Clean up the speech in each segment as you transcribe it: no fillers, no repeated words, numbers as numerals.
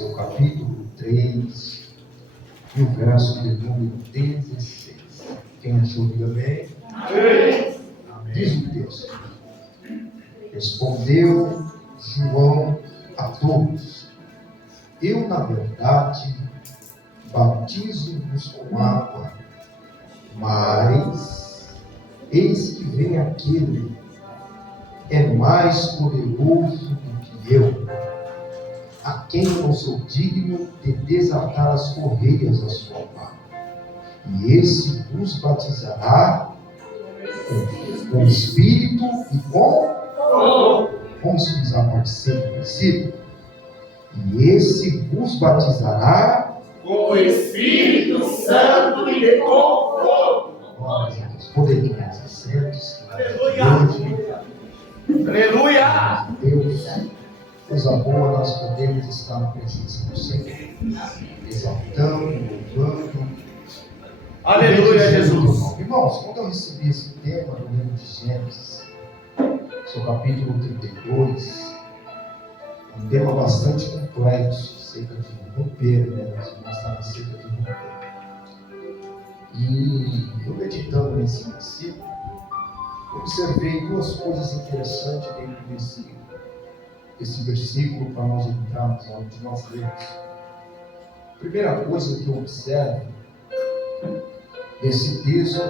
seu capítulo 3, e o verso de número 16. Quem achou, diga amém. Amém. Diz o texto: respondeu João a todos: eu, na verdade, batizo-vos com água, mas eis que vem aquele, é mais poderoso do que eu, a quem eu não sou digno de desatar as correias da sua mão. E esse vos batizará com Espírito e com fogo. Vamos utilizar a parte C do versículo. E esse vos batizará com o Espírito Santo e com fogo. Glória a Deus. Poder tomar os assentos. Aleluia. Aleluia. Deus, coisa boa, nós podemos estar na presença do Senhor, exaltando, louvando. Aleluia, Jesus. Irmãos, quando eu recebi esse tema no livro de Gênesis, seu capítulo 32, um tema bastante complexo, acerca de romper, né? Nós vamos mostrar acerca de romper. E eu meditando nesse versículo, observei duas coisas interessantes dentro desse versículo para nós entrarmos onde nós lemos. A primeira coisa que eu observo nesse texto,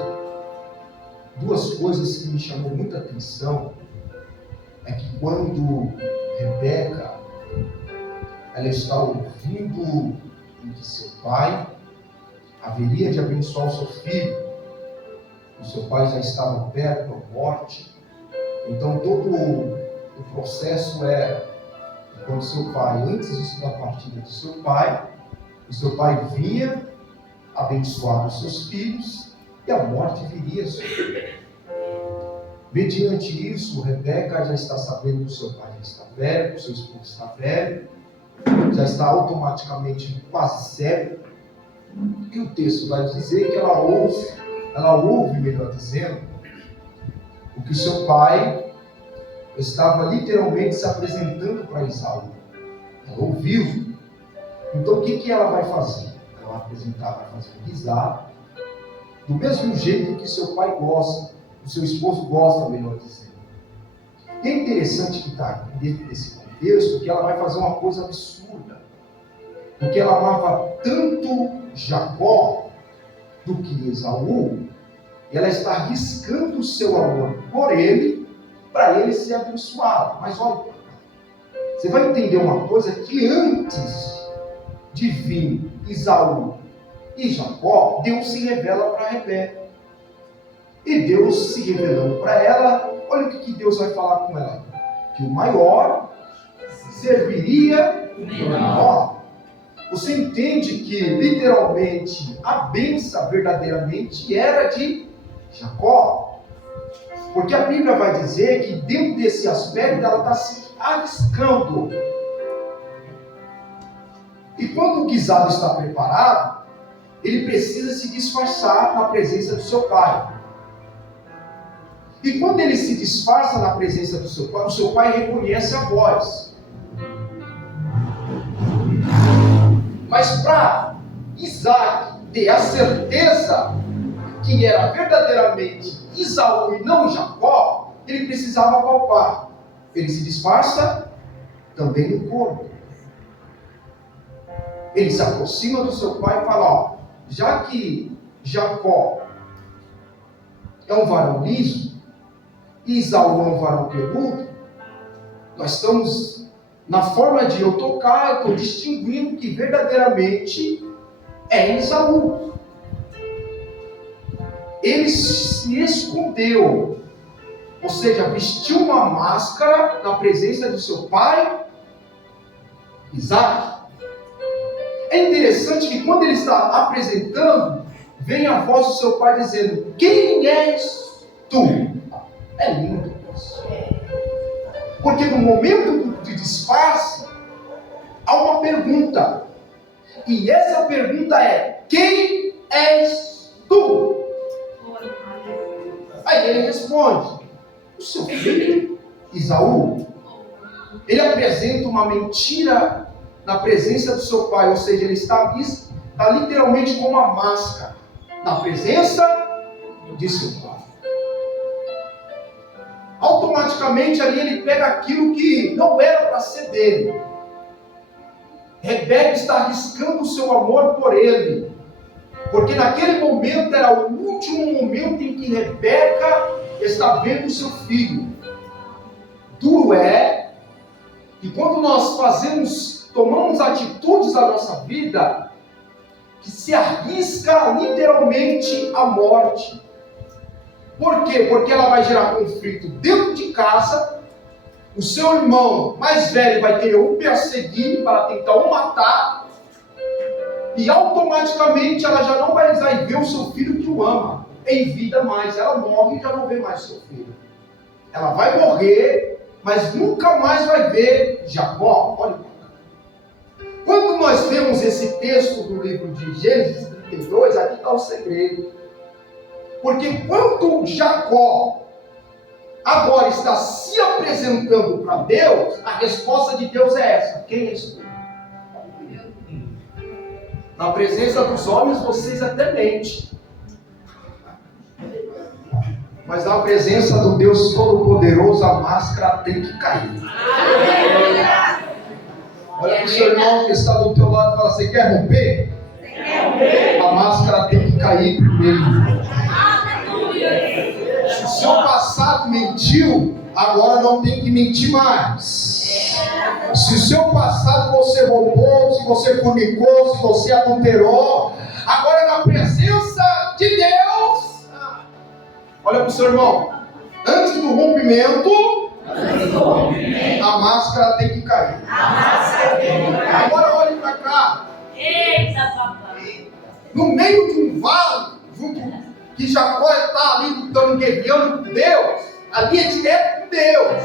duas coisas que me chamou muita atenção, é que quando Rebeca ela está ouvindo que seu pai haveria de abençoar o seu filho, o seu pai já estava perto da morte, então todo o processo é quando seu pai, antes da partida do seu pai, o seu pai vinha abençoar os seus filhos e a morte viria sobre ele. Mediante isso, Rebeca já está sabendo que o seu pai já está velho, que o seu esposo está velho, já está automaticamente quase cego, e o texto vai dizer que ela ouve, melhor dizendo, o que o seu pai estava literalmente se apresentando para Esaú. Ela ouviu. Então o que ela vai fazer? Ela vai apresentar, vai fazer um guisado, do mesmo jeito que seu pai gosta, o seu esposo gosta, melhor dizendo. E é interessante que está dentro desse contexto que ela vai fazer uma coisa absurda, porque ela amava tanto Jacó do que Esaú, e ela está arriscando o seu amor por ele, para ele ser abençoado. Mas olha, você vai entender uma coisa, que antes de vir Esaú e Jacó, Deus se revela para Rebeca. E Deus se revelando para ela, olha o que Deus vai falar com ela: que o maior serviria o menor. Você entende que literalmente a bênção verdadeiramente era de Jacó? Porque a Bíblia vai dizer que dentro desse aspecto ela está se arriscando. E quando o guisado está preparado, ele precisa se disfarçar na presença do seu pai. E quando ele se disfarça na presença do o seu pai reconhece a voz. Mas para Isaac ter a certeza que era verdadeiramente Esaú e não Jacó, ele precisava palpar. Ele se disfarça também no corpo. Ele se aproxima do seu pai e fala: ó, já que Jacó é um varão liso e Esaú é um varão peludo, nós estamos, na forma de eu tocar, eu estou distinguindo que verdadeiramente é Esaú. Ele se escondeu, ou seja, vestiu uma máscara na presença do seu pai, Isaac. É interessante que quando ele está apresentando, vem a voz do seu pai dizendo: quem és tu? É lindo isso. Porque no momento de disfarce, há uma pergunta. E essa pergunta é: quem és tu? Aí ele responde: o seu filho, Esaú. Ele apresenta uma mentira na presença do seu Pai, ou seja, ele está literalmente com uma máscara, na presença de seu Pai. Automaticamente ali ele pega aquilo que não era para ser dele. Rebeca está arriscando o seu amor por ele, porque naquele momento era o último momento em que Rebeca está vendo o seu filho. Duro é que quando nós tomamos atitudes na nossa vida, que se arrisca literalmente a morte. Por quê? Porque ela vai gerar conflito dentro de casa, o seu irmão mais velho vai querer o perseguir para tentar o matar, e automaticamente ela já não vai ver o seu filho que o ama em vida mais. Ela morre e já não vê mais seu filho. Ela vai morrer, mas nunca mais vai ver Jacó. Olha, quando nós vemos esse texto do livro de Gênesis 32, aqui está o segredo. Porque quando Jacó agora está se apresentando para Deus, a resposta de Deus é essa: quem és tu? Na presença dos homens vocês até mentem, mas na presença do Deus Todo-Poderoso a máscara tem que cair. Olha para o seu irmão que está do teu lado e fala: você quer romper? A máscara tem que cair primeiro. Se o seu passado mentiu, agora não tem que mentir mais. Se o seu passado você roubou, se você fornicou, se você adulterou, agora na presença de Deus, olha para o seu irmão, antes do rompimento, a máscara tem que cair. Agora olhe para cá. Eita, papai. No meio de um vale, que Jacó está ali lutando, guerreando com Deus, ali é direto com Deus.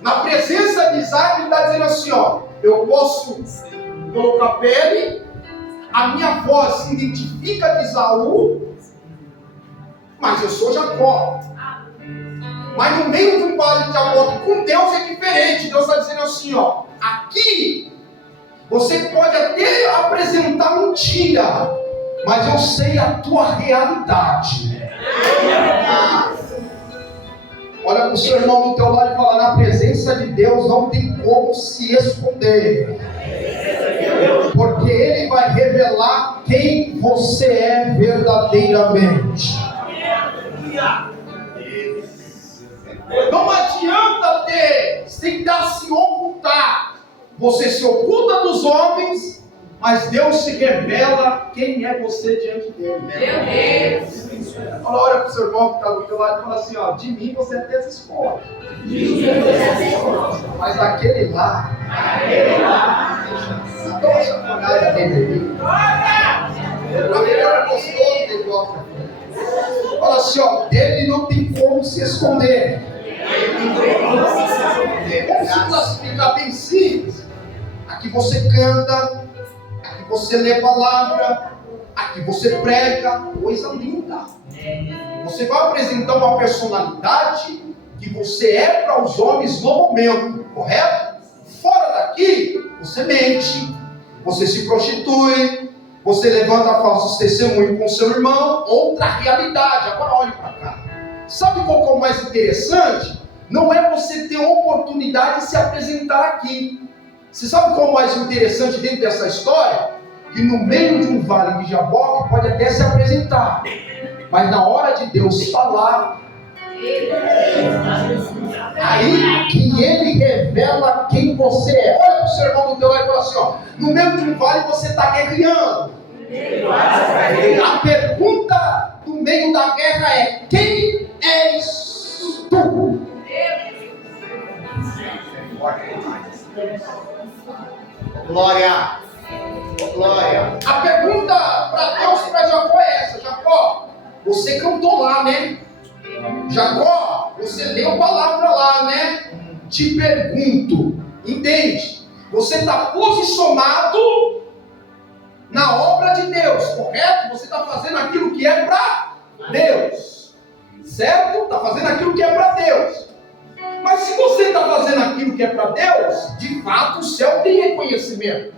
Na presença de Isaac, ele está dizendo assim: ó, eu posso colocar pele, a minha voz se identifica de Esaú, mas eu sou Jacó. Mas no meio de um vale de Jacó, com Deus é diferente. Deus está dizendo assim: ó, aqui você pode até apresentar mentira, mas eu sei a tua realidade. Olha para o seu irmão do teu lado e fala: na presença de Deus não tem como se esconder, porque Ele vai revelar quem você é verdadeiramente. Não adianta tentar se ocultar. Você se oculta dos homens, mas Deus se revela quem é você diante dele. Meu Deus. Olha para o seu irmão que está do teu lado e fala assim: ó, de mim você até se esconde, mas aquele lá, deixa a olhada dele ali. Para melhor gostoso que gosta. Fala assim: ó, dele não tem como se esconder. Vamos se classificar bem simples. Aqui você canta, aqui você lê palavra, aqui você prega, coisa linda. Você vai apresentar uma personalidade que você é para os homens no momento, correto? Fora daqui, você mente, você se prostitui, você levanta falsos testemunhos com seu irmão, outra realidade. Agora olhe para cá. Sabe qual que é o mais interessante? Não é você ter oportunidade de se apresentar aqui. Você sabe qual é o mais interessante dentro dessa história? Que no meio de um vale de Jaboque pode até se apresentar, mas na hora de Deus falar, aí que Ele revela quem você é. Olha para o seu irmão do teu lado e fala assim: ó, no meio de um vale você está guerreando. A pergunta do meio da guerra é: quem és tu? Glória. Glória. A pergunta para Deus, para Jacó é essa: Jacó, você cantou lá, né? Jacó, você leu palavra lá, né? Te pergunto, entende? Você está posicionado na obra de Deus, correto? Você está fazendo aquilo que é para Deus, certo? Está fazendo aquilo que é para Deus. Mas se você está fazendo aquilo que é para Deus, de fato o céu tem reconhecimento.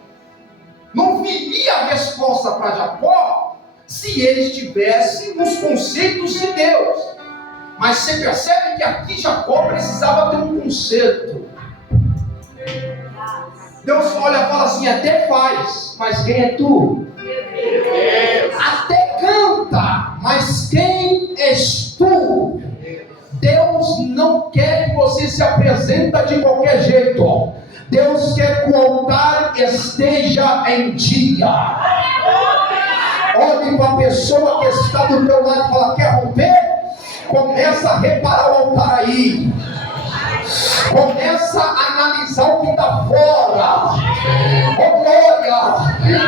Não viria a resposta para Jacó se ele estivesse nos conceitos de Deus. Mas você percebe que aqui Jacó precisava ter um conserto. Deus olha e fala assim: até faz, mas quem é tu? Até canta, mas quem és tu? Deus não quer que você se apresente de qualquer jeito. Deus quer que o altar esteja em dia. Olhe para a pessoa que está do teu lado e fala: quer romper? Começa a reparar o altar aí. Começa a analisar o que está fora. Oh glória!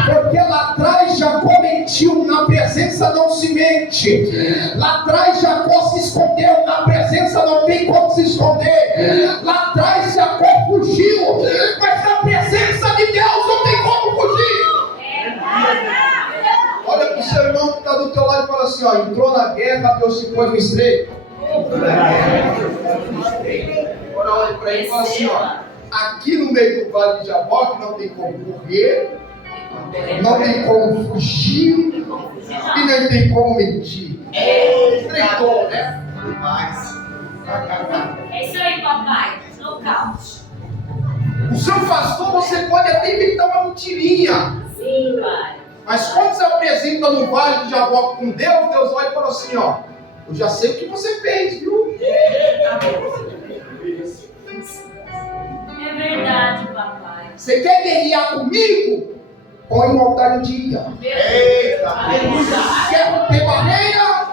Porque lá atrás Jacó mentiu, na presença não se mente. Lá atrás Jacó se escondeu, na presença não tem como se esconder. Lá atrás Jacó fugiu, mas na presença de Deus não tem como fugir. Olha para o seu irmão que está do teu lado e fala assim: ó, entrou na guerra, Deus se pôs no estreito. Agora olha para ele e fala assim: ó, aqui no meio do vale de Jaboque não tem como correr, não tem como fugir e nem tem como mentir. Estreitou, né? É isso aí, papai. Nocaute. O seu pastor, você pode até inventar uma mentirinha. Sim, pai. Mas quando você apresenta no vale de Jaboque com Deus, Deus olha e fala assim: ó, eu já sei o que você fez, viu? É verdade, papai. Você quer guerrear comigo? Põe um altar em dia. Quer romper barreira?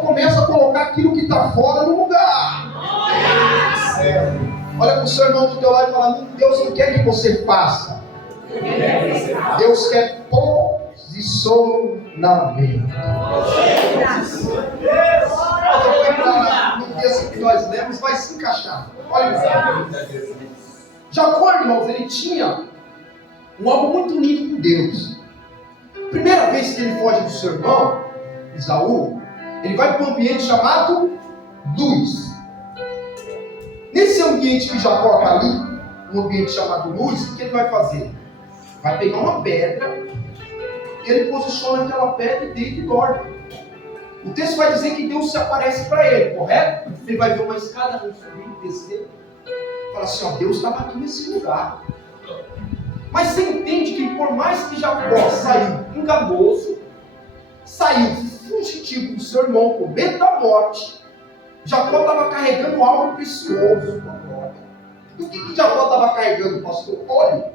Começa a colocar aquilo que está fora no lugar. Olha para o seu irmão do teu lado e fala: Deus não quer que você faça. Deus quer posicionamento. No texto que nós lemos vai se encaixar. Olha isso. Jacó, irmãos, ele tinha algo muito unido com Deus. Primeira vez que ele foge do seu irmão Esaú, ele vai para um ambiente chamado luz. Nesse ambiente que Jacó está ali, um ambiente chamado luz, o que ele vai fazer? Vai pegar uma pedra, ele posiciona aquela pedra e deita e dorme. O texto vai dizer que Deus se aparece para ele, correto? Ele vai ver uma escada, subir e descer. Fala assim: ó, Deus estava aqui nesse lugar. Mas você entende que por mais que Jacó saiu enganoso, saiu fugitivo do seu irmão com medo da morte, Jacó estava carregando algo precioso. E o que Jacó estava carregando, pastor? Olha,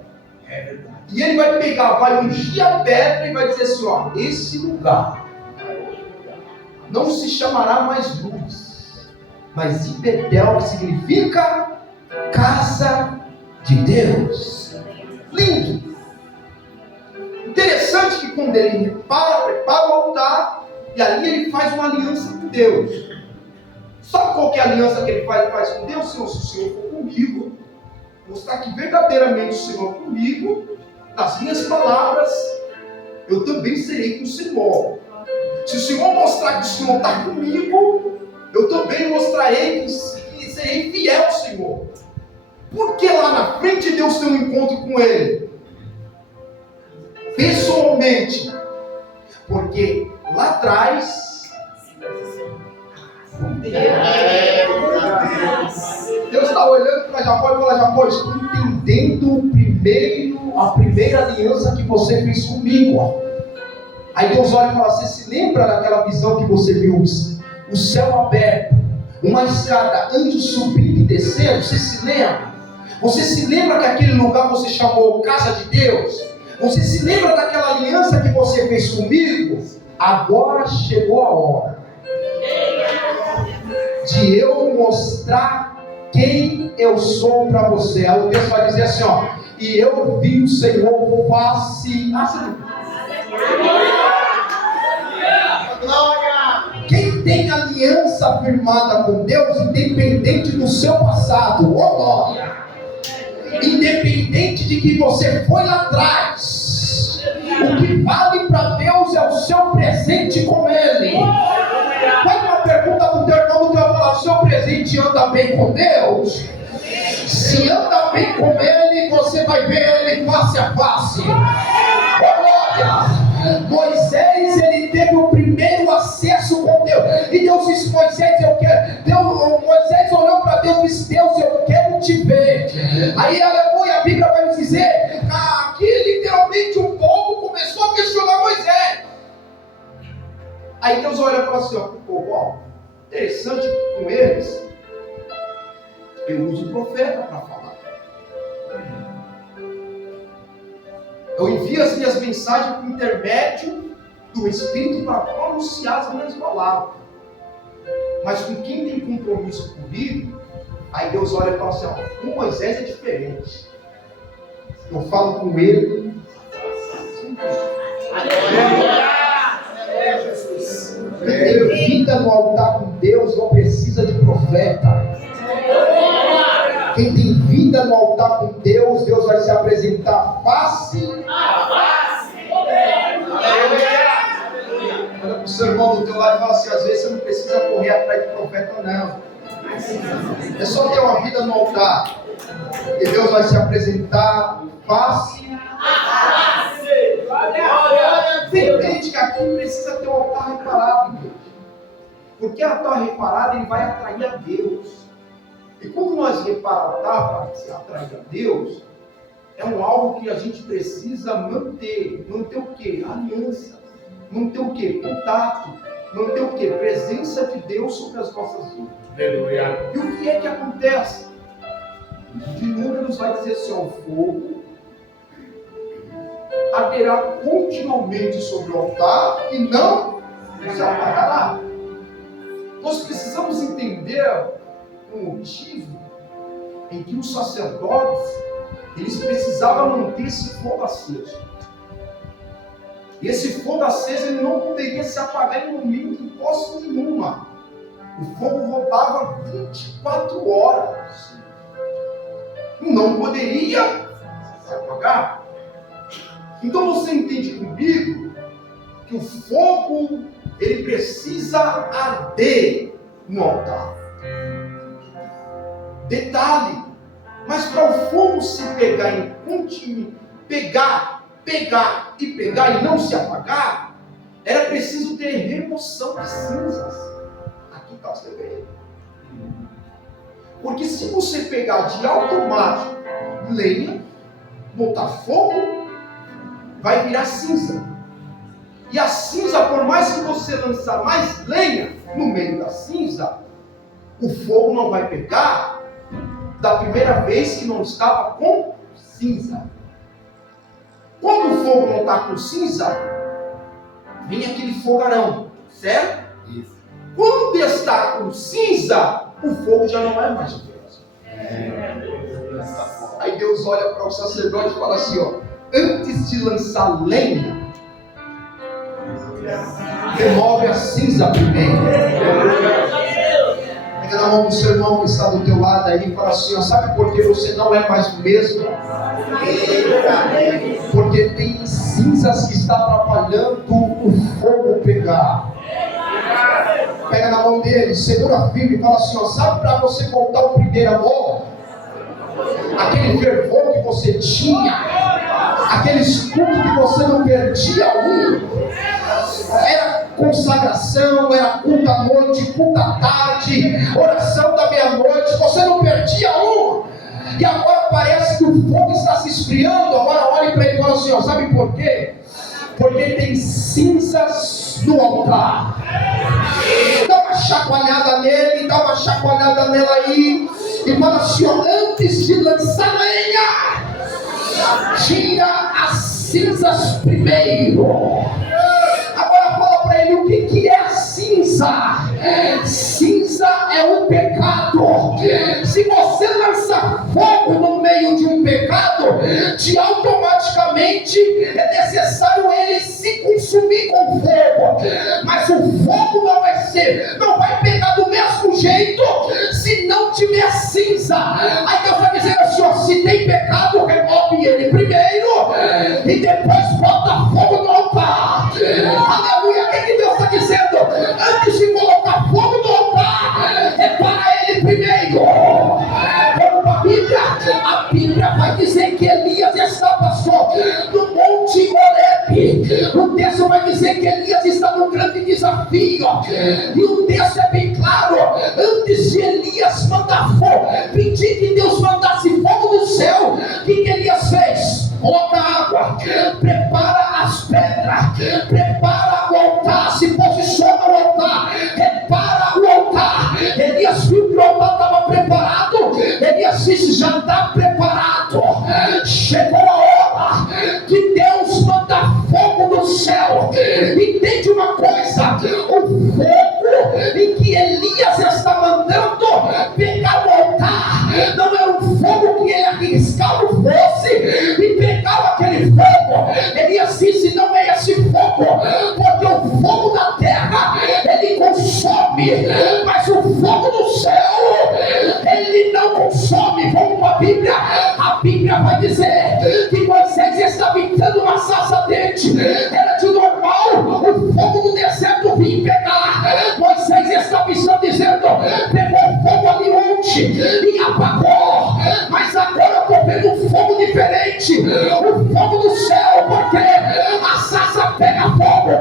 é verdade. E ele vai pegar, vai ungir a pedra e vai dizer assim: ó, esse lugar não se chamará mais luz, mas Ibetel, que significa casa de Deus. Lindo. Interessante que quando ele prepara o altar, e ali ele faz uma aliança com Deus. Sabe qual que é a aliança que ele faz com Deus? Senhor, se o Senhor for comigo, mostrar que verdadeiramente o Senhor é comigo, nas minhas palavras, eu também serei com o Senhor. Se o Senhor mostrar que o Senhor está comigo, eu também mostrarei que serei fiel ao Senhor. Porque lá na frente Deus tem um encontro com ele, pessoalmente. Porque lá atrás Deus está olhando para Jacó e fala: Jacó, estou entendendo a primeira aliança que você fez comigo. Aí Deus olha e fala: você se lembra daquela visão que você viu? O céu aberto, uma escada, anjos subindo e descendo. Você se lembra? Você se lembra que aquele lugar você chamou casa de Deus? Você se lembra daquela aliança que você fez comigo? Agora chegou a hora de eu mostrar quem eu sou para você. Aí o texto vai dizer assim, ó: e eu vi o Senhor face a face. Quem tem aliança firmada com Deus, independente do seu passado, oh glória, independente de que você foi lá atrás, o que vale para Deus é o seu presente com Ele. Faz uma pergunta para o teu irmão, do teu falar: o seu presente crente anda bem com Deus, se anda bem com Ele, você vai ver Ele face a face. Oh, glória! Moisés, ele teve o primeiro acesso com Deus. E Deus disse: Moisés, eu quero. Moisés olhou para Deus e disse: Deus, eu quero te ver. Aí, aleluia, a Bíblia vai nos dizer, aqui literalmente o povo começou a questionar Moisés. Aí Deus olha e fala assim: ó, interessante que com eles eu uso o profeta para falar. Eu envio as minhas mensagens por intermédio do Espírito para pronunciar as minhas palavras. Mas com quem tem compromisso comigo, aí Deus olha e fala assim: ó, com Moisés é diferente. Eu falo com ele. Quem tem vida no altar com Deus não precisa de profeta. Quem tem vida no altar com Deus, Deus vai se apresentar face a face. Olha para o seu irmão do teu lado e fala assim: às vezes você não precisa correr atrás de profeta, não. É só ter uma vida no altar. E Deus vai se apresentar face a face. Tem gente que aqui precisa ter um altar reparado, Deus. Porque altar reparado, ele vai atrair a Deus. E quando nós reparamos altar para se atrair a Deus, é algo que a gente precisa manter. Manter o quê? Aliança. Manter o quê? Contato. Manter o quê? Presença de Deus sobre as nossas vidas. Aleluia. E o que é que acontece? De Números vai dizer assim: o fogo arderá continuamente sobre o altar e não se apagará. Nós precisamos entender o motivo em que os sacerdotes eles precisavam manter esse fogo aceso. E esse fogo aceso ele não poderia se apagar em momento de posse nenhuma. O fogo rodava 24 horas. Não poderia se apagar. Então você entende comigo que o fogo ele precisa arder no altar. Detalhe, mas para o fogo se pegar em contínuo, pegar e não se apagar, era preciso ter remoção de cinzas. Aqui está o segredo. Porque se você pegar de automático lenha, botar fogo, vai virar cinza. E a cinza, por mais que você lançar mais lenha no meio da cinza, o fogo não vai pegar da primeira vez que não estava com cinza. Quando o fogo não está com cinza, vem aquele fogarão, certo? Isso. Quando está com cinza, o fogo já não é mais aceso. Aí Deus olha para o sacerdote e fala assim: ó, antes de lançar lenha, remove a cinza primeiro. Pega na mão do seu irmão que está do teu lado aí e fala assim: ó, sabe por que você não é mais o mesmo? Porque tem cinzas que estão atrapalhando o fogo pegar. Pega na mão dele, segura firme e fala assim: ó, sabe para você voltar o primeiro amor? Aquele fervor que você tinha, aquele escudo que você não perdia era consagração, era culto à noite, culto à tarde, oração da meia-noite, você não perdia e agora parece que o fogo está se esfriando. Agora olhe para ele e fala assim: ó, sabe por quê? Porque tem cinzas no altar. Dá uma chacoalhada nele, dá uma chacoalhada nela aí e fala assim: ó, antes de lançar lenha, tira as cinzas primeiro. Agora fala para ele o que é a cinza. Cinza é um pecado. Se você lança fogo no meio de um pecado, automaticamente é necessário ele se consumir com fogo. Mas o fogo não vai pegar do mesmo jeito se não tiver cinza. Aí Deus vai dizer assim: ó, se tem pecado, remove ele primeiro e depois bota fogo no altar. Aleluia. O que Deus está dizendo? Antes de colocar fogo no altar, repara ele primeiro. no Monte Horebe. O texto vai dizer que Elias está num grande desafio, e o texto é bem claro. Antes de Elias mandar fogo, pedir que Deus mandasse fogo do céu, o que Elias fez? Coloca água, prepara as pedras, prepara o altar, se posiciona no altar, repara o altar. Elias viu que o altar estava preparado. Elias disse: já está preparado. Chegou a hora que Deus manda fogo do céu. Entende uma coisa? O fogo em que Elias está mandando pegar o altar não é um fogo que ele arriscava fosse e pegava aquele fogo. Elias disse: não é esse fogo, porque o fogo da terra ele consome, mas o fogo do céu ele não consome. Vamos para a Bíblia. A Bíblia vai dizer que Moisés estava entrando uma sarça ardente. Era de normal o fogo do deserto vir pegar. Moisés estava dizendo: pegou fogo ali ontem e apagou, mas agora eu estou vendo um fogo diferente, o fogo do céu, porque a sarça pega fogo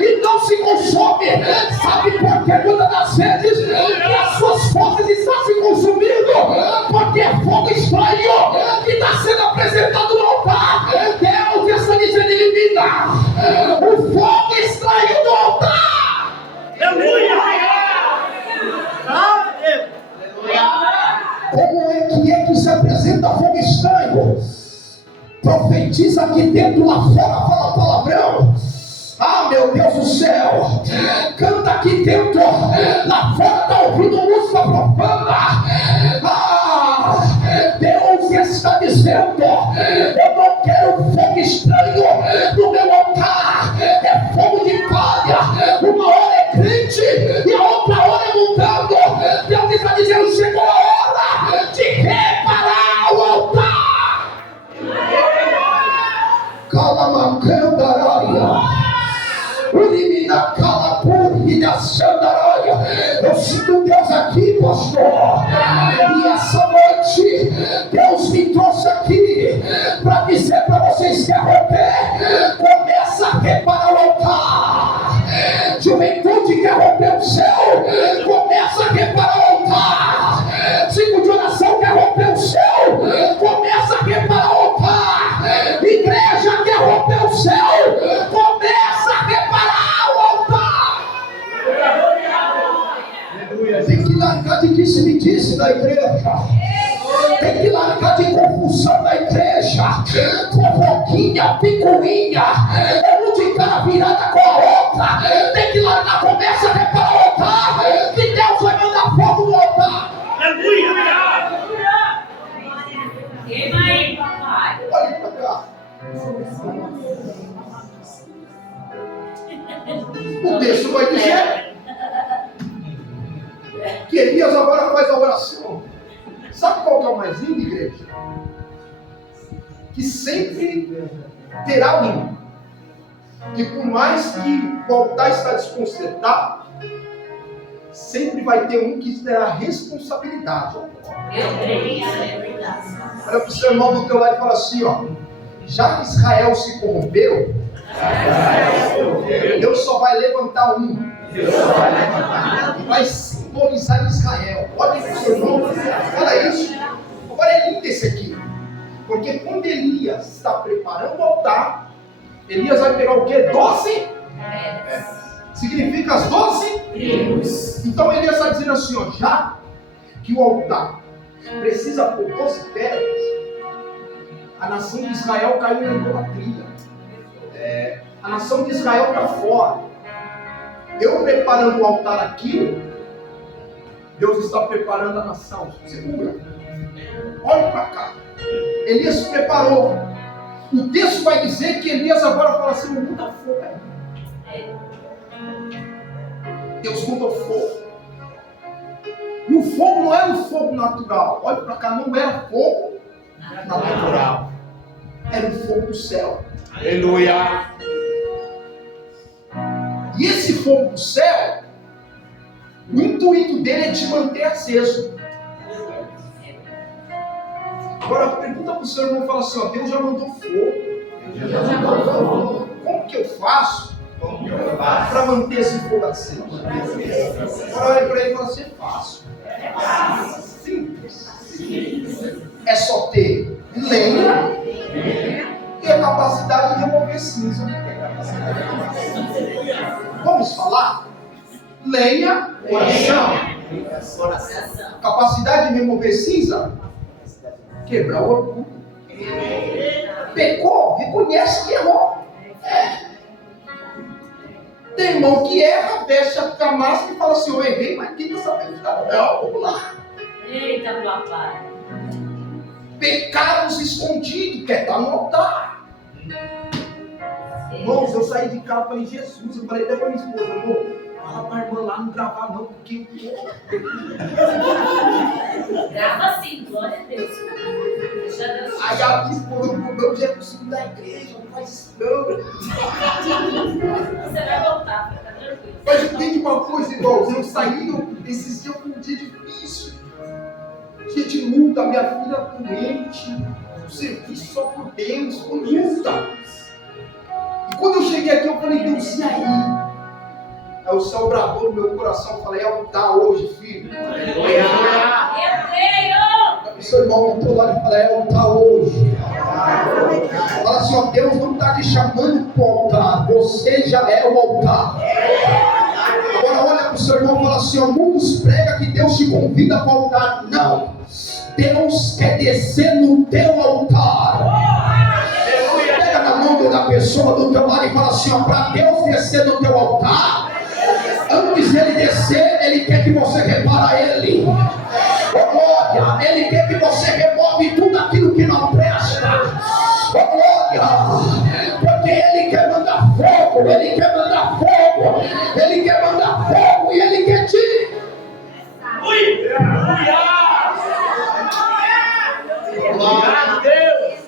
e não se consome. Sabe por que muitas das vezes que as suas forças estão se consumindo? Porque é fogo estranho que está sendo apresentado no altar. Deus está dizendo: elimina o fogo estranho do altar. Aleluia! Como é que se apresenta fogo estranho? Profetiza aqui dentro, lá fora fala palavrão. Ah, meu Deus do céu, canta aqui dentro, lá fora está ouvindo música profana. Ah, Deus está dizendo: eu não quero fogo estranho no meu altar. É fogo de palha. Uma hora é crente e a outra hora é mudando. Deus está dizendo: chegou a hora de reparar o altar. Calamacandaraia. Urimina calapuri da sandaranha. Eu sinto Deus aqui, pastor. E essa noite Deus me trouxe aqui para dizer para vocês que romper, começa a reparar o altar. Juventude quer romper o céu, começa a reparar o altar. Ciclo de oração quer romper o céu, começa a reparar o altar. Igreja quer romper o céu, começa a reparar o altar. Tem que largar de disse-me-disse na igreja. Tem que largar de confusão na igreja. Fofoquinha, picuinha, é um de cara virada com a outra. Tem que largar, começa a reparar o altar, que Deus vai mandar fogo no altar. Aleluia! Queima aí, papai. Olha pra cá. O texto vai dizer que Elias agora faz a oração. Sabe qual que é o mais lindo, igreja? Que sempre terá um que, por mais que o altar está desconcertado, sempre vai ter um que terá responsabilidade. Eu creio, é verdade. Olha para o seu irmão do teu lado e fala assim, ó: já que Israel se corrompeu, Deus só vai levantar um. E vai simbolizar Israel. Olha para o seu irmão, olha isso. Agora é lindo esse aqui, porque quando Elias está preparando o altar, Elias vai pegar o quê? 12? Significa as 12 tribos. Então Elias está dizendo assim, ó: já que o altar precisa por 12 pedras, a nação de Israel caiu na idolatria. A nação de Israel está fora. Eu preparando o altar aqui, Deus está preparando a nação. Segura. Olha para cá. Elias se preparou. O texto vai dizer que Elias agora fala assim: não muda fogo. Deus mudou fogo. E o fogo não era um fogo natural. Olha para cá, não era fogo natural. Era um fogo do céu. Aleluia! E esse fogo do céu, o intuito dele é te manter aceso. Agora pergunta para o seu irmão e fala assim, ó, Deus já mandou fogo. Como que eu faço para manter esse fogo aceso? Agora olha para ele e fala assim, é fácil. Simples. É só ter lenha e a capacidade de remover cinza. Vamos falar? Lenha, oração. Capacidade de remover cinza? Quebrar o orgulho. Pecou, reconhece que errou. Tem irmão que erra, veste a máscara e fala assim, eu errei, mas quem está sabendo que tá não, vamos lá. Eita, papai. Pecados escondidos, quer estar no altar. Irmãos, eu saí de casa e falei, Jesus, eu falei até para minha esposa, amor, fala para a irmã lá não gravar não, porque Grava sim, glória a Deus. Deixa Deus. aí a minha esposa no meu Jesus da igreja, não faz isso não. Você vai voltar, fica tranquilo. Mas entende uma coisa, irmãos, eu saí esses dias com um dia difícil, dia de luta, minha filha doente, o serviço só por Deus, foi luta. E quando eu cheguei aqui, eu falei, Deus, e aí? Aí o céu bradou no meu coração, eu falei, é altar hoje, filho. Aleluia. Eu creio! O seu irmão do teu lado e fala, é altar hoje. Fala assim, ó, Deus não está te chamando para o altar, você já é o altar. Agora olha para o seu irmão e fala assim, ó, muitos pregam que Deus te convida para o altar. Não, Deus quer descer no teu altar. Pega na mão da pessoa do teu lado e fala assim, ó, para Deus descer no teu altar, antes dele descer, ele quer que você repara ele. Glória, ele quer que você remove tudo aquilo que não presta. Glória, porque ele quer mandar fogo, ele quer mandar fogo, ele quer mandar fogo e ele quer te. Glória a Deus.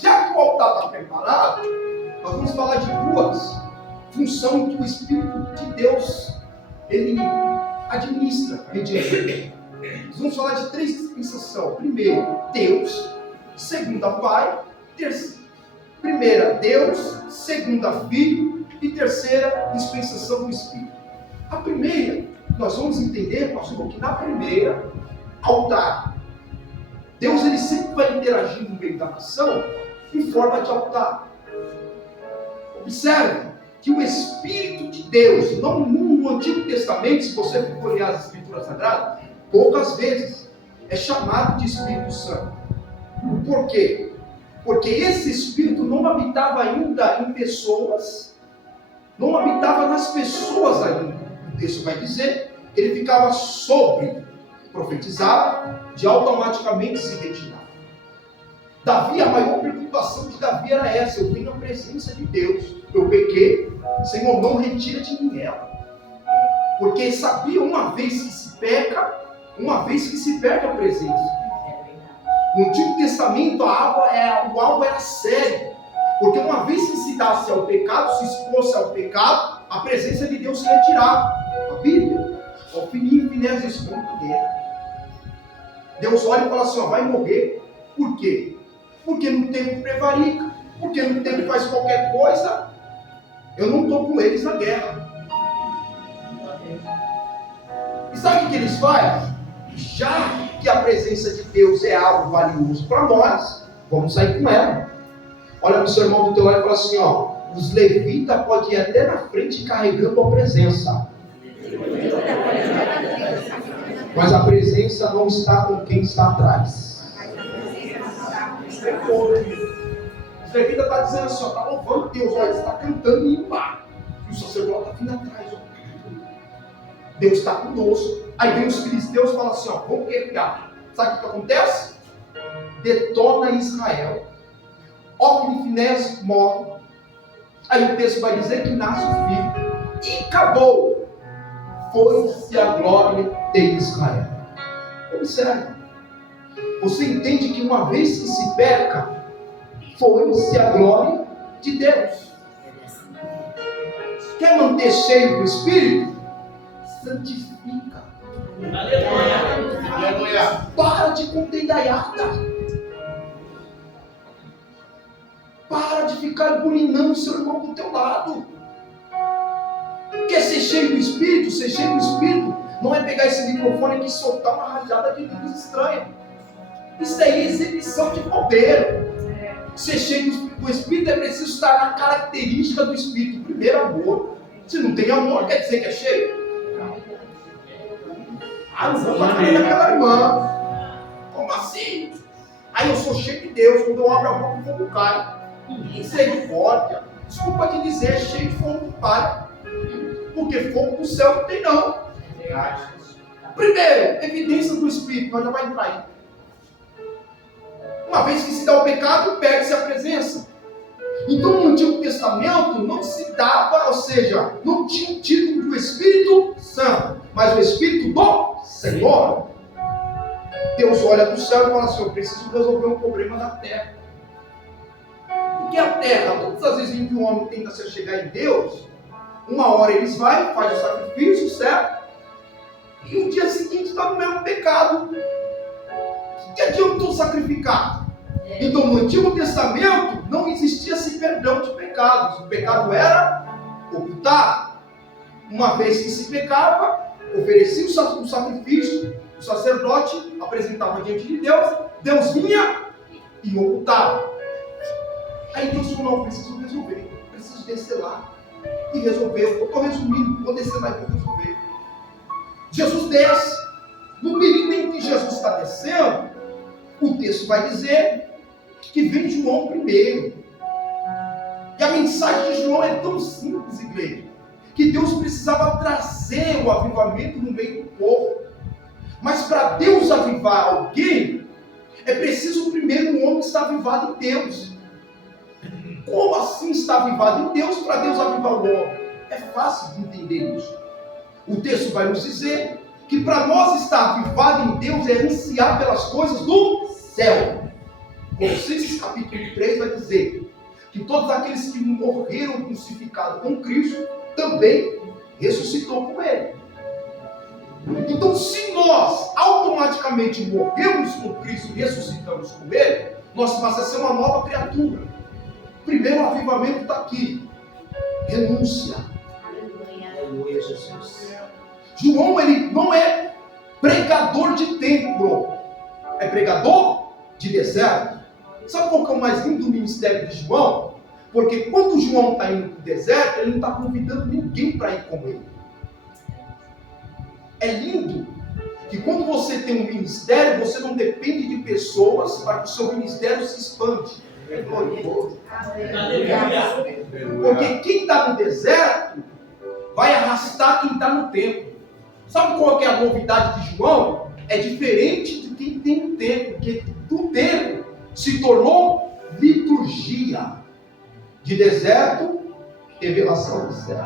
Já que o altar está preparado, nós vamos falar de duas funções que o Espírito de Deus ele administra mediante. Nós vamos falar de três dispensações. Primeiro, Deus. Segunda, Pai. Primeira, Deus. Segunda, Filho. E terceira, dispensação do Espírito. A primeira, nós vamos entender, pastor, que na primeira, altar. Deus ele sempre vai interagir no meio da nação em forma de altar. Observe que o Espírito de Deus, no Antigo Testamento, se você for olhar as Escrituras Sagradas, poucas vezes é chamado de Espírito Santo. Por quê? Porque esse Espírito não habitava ainda em pessoas, não habitava nas pessoas ainda. O texto vai dizer que ele ficava sobre, profetizava, de automaticamente se retirar. Davi, a maior preocupação de Davi era essa: eu tenho a presença de Deus, eu pequei, Senhor, não retira de mim ela. Porque sabia, uma vez que se peca, uma vez que se perde a presença. No Antigo Testamento, o alvo era sério. Porque uma vez que se dasse ao pecado, se expôs ao pecado, a presença de Deus se retirava. A Bíblia, ao Fininho e Finés responde guerra. Deus olha e fala assim, ó, vai morrer. Por quê? Porque no tempo prevarica. Porque no tempo faz qualquer coisa. Eu não estou com eles na guerra. E sabe o que eles fazem? Já que a presença de Deus é algo valioso para nós, vamos sair com ela. Olha para o seu irmão do teu lado e fala assim, ó, os levitas podem ir até na frente carregando a presença. Mas a presença não está com quem está atrás. Os levitas estão dizendo assim, ó, está louvando Deus, ó, ele está cantando e indo lá. E o sacerdote está vindo atrás, ó. Deus está conosco. Aí vem os filisteus e falam assim, ó, vamos guerrear. Sabe o que acontece? Detona Israel. Ofni e Finés morrem. Aí o texto vai dizer que nasce o filho. E acabou. Foi-se a glória de Israel. Observe. Você entende que uma vez que se peca, foi-se a glória de Deus. Quer manter cheio do Espírito? Santifica. Aleluia. Para de contendaiada. Para de ficar bulinando o seu irmão do teu lado. Quer ser cheio do Espírito? Ser cheio do Espírito não é pegar esse microfone aqui e soltar uma rajada de línguas estranhas. Isso aí é exibição de poder. Ser cheio do Espírito é preciso estar na característica do Espírito. Primeiro, amor. Se não tem amor, quer dizer que é cheio? Ah, não vou falar daquela irmã. Como assim? Aí eu sou cheio de Deus. Quando eu abro a boca, o fogo cai. Misericórdia. Desculpa te dizer, cheio de fogo do Pai. Porque fogo do céu não tem, não. Primeiro, evidência do Espírito. Nós já vai entrar aí. Uma vez que se dá o pecado, perde-se a presença. Então, no Antigo Testamento, não se dava, ou seja, não tinha o título do Espírito Santo, mas o Espírito do Senhor. Deus olha do céu e fala assim: eu preciso resolver um problema da terra. Porque a terra, todas as vezes em que o homem tenta se chegar em Deus, uma hora eles vão, faz o sacrifício, certo? E no dia seguinte está no mesmo pecado. Que adiantou sacrificar? Então, no Antigo Testamento, não existia esse perdão de pecados. O pecado era ocultado. Uma vez que se pecava, oferecia o sacrifício, o sacerdote apresentava diante de Deus, Deus vinha e ocultava. Aí Deus falou: não, preciso resolver, preciso descer lá e resolver. Eu estou resumindo, vou descer lá e vou resolver. Jesus desce. No período em que Jesus está descendo, o texto vai dizer que vem João primeiro. E a mensagem de João é tão simples, igreja, que Deus precisava trazer o avivamento no meio do povo. Mas para Deus avivar alguém, é preciso primeiro um homem estar avivado em Deus. Como assim está avivado em Deus para Deus avivar o homem? É fácil de entender isso. O texto vai nos dizer que para nós estar avivado em Deus é ansiar pelas coisas do céu. Colossenses capítulo 3 vai dizer que todos aqueles que morreram crucificados com Cristo também ressuscitou com Ele. Então, se nós automaticamente morremos com Cristo e ressuscitamos com Ele, nós passamos a ser uma nova criatura. Primeiro, o avivamento está aqui. Renúncia. Aleluia, Jesus. João, ele não é pregador de templo, é pregador de deserto. Sabe qual que é o mais lindo do ministério de João? Porque quando João está indo para o deserto, ele não está convidando ninguém para ir com ele. É lindo que quando você tem um ministério, você não depende de pessoas para que o seu ministério se expande. É glorioso. Porque quem está no deserto vai arrastar quem está no templo. Sabe qual que é a novidade de João? É diferente de quem tem o templo, porque do templo se tornou liturgia. De deserto, revelação do céu.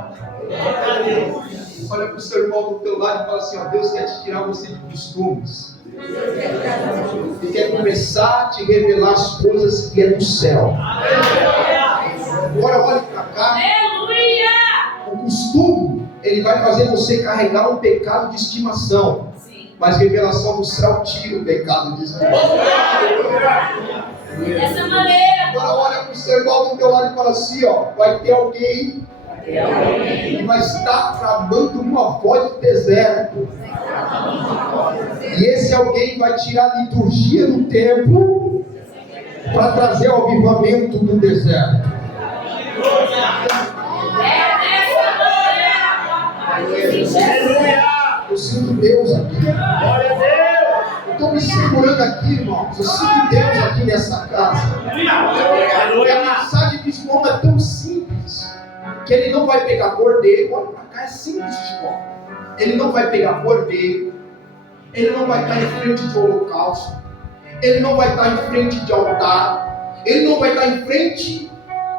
Olha para o seu irmão do teu lado e fala assim: ó, Deus quer te tirar você de costumes. Ele quer começar a te revelar as coisas que é do céu. Agora olhe para cá. O costume, ele vai fazer você carregar um pecado de estimação. Mas revelação do céu tira o pecado de estimação. Dessa maneira. Agora olha para o seu irmão do teu lado e fala assim: ó, vai ter alguém que vai estar clamando uma voz do deserto. E esse alguém vai tirar a liturgia do templo para trazer o avivamento do deserto. Eu sinto Deus aqui. Eu estou me segurando aqui, irmãos. Eu sinto Deus aqui nessa casa. E a mensagem de João é tão simples que ele não vai pegar cordeiro. Olha para cá, é simples, João. Ele não vai pegar cordeiro. Ele não vai estar em frente de holocausto. Ele não vai estar em frente de altar. Ele não vai estar em frente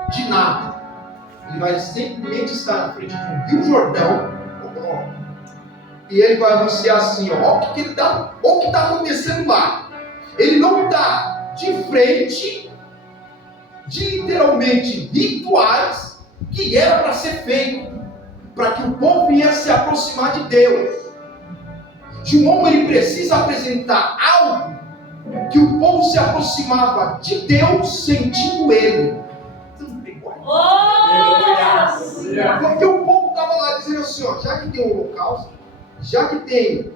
de nada. Ele vai simplesmente estar na frente de um Rio Jordão. E ele vai anunciar assim: ó, o que está acontecendo lá. Ele não está de frente de literalmente rituais que era para ser feito, para que o povo viesse se aproximar de Deus. João, ele precisa apresentar algo que o povo se aproximava de Deus sentindo Ele. Você não pegou aí? Porque o povo estava lá dizendo assim, ó, já que tem o holocausto, já que tem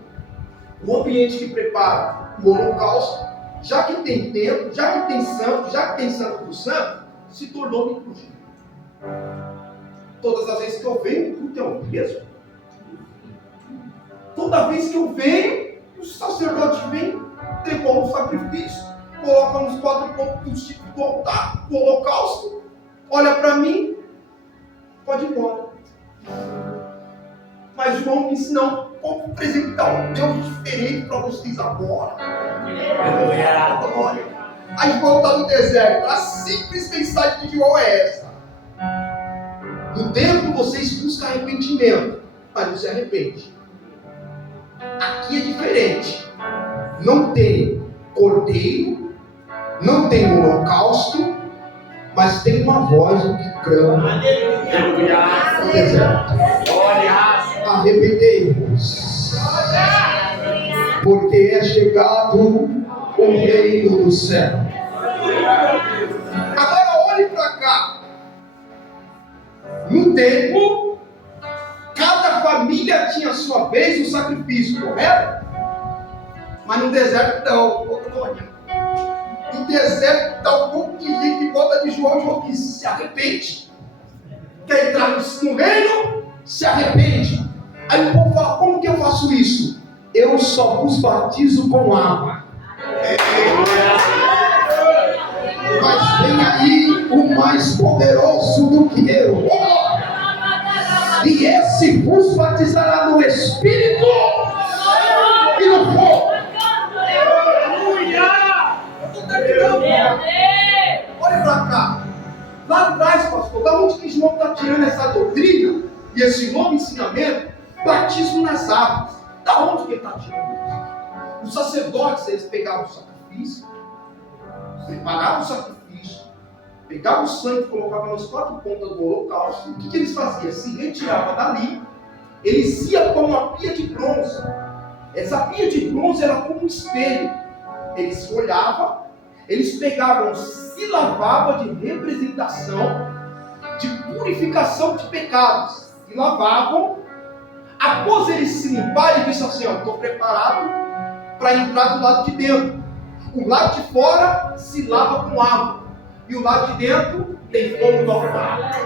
o ambiente que prepara o holocausto, já que tem templo, já que tem santo, já que tem santo do santo, se tornou liturgia. Todas as vezes que eu venho, o culto é o mesmo. Toda vez que eu venho, o sacerdote vem, devolve o sacrifício, coloca nos 4 pontos do altar, do holocausto, olha para mim, pode ir embora. Mas João disse, não, vou apresentar um Deus diferente para vocês agora. Glória. Aí João está no deserto. A simples mensagem de João é essa. No templo vocês buscam arrependimento, mas não se arrepende. Aqui é diferente. Não tem cordeiro, não tem holocausto, mas tem uma voz que clama no deserto. Arrependei-vos, porque é chegado o reino do céu. Agora olhe para cá. No templo, cada família tinha a sua vez o sacrifício, correto? Mas no deserto não. No deserto está um monte de gente em volta de João. João diz, se arrepende. Quer entrar no reino? Se arrepende. Aí o povo fala, como que eu faço isso? Eu só vos batizo com água. Mas vem aí o mais poderoso do que eu. E esse vos batizará no Espírito e no fogo. Olha para cá. Lá atrás, pastor, da onde que João está tirando essa doutrina e esse novo ensinamento? Batismo nas águas. Da onde que ele está tirando isso? Os sacerdotes, eles pegavam o sacrifício, preparavam o sacrifício, pegavam o sangue e colocavam nas 4 pontas do holocausto. O que eles faziam? Se retirava dali, eles iam para uma pia de bronze. Essa pia de bronze era como um espelho. Eles se olhavam, eles pegavam, se lavavam de representação, de purificação de pecados. Se lavavam. Após eles se limpar, ele disse assim, ó, estou preparado para entrar do lado de dentro. O lado de fora se lava com água. E o lado de dentro tem fogo do altar.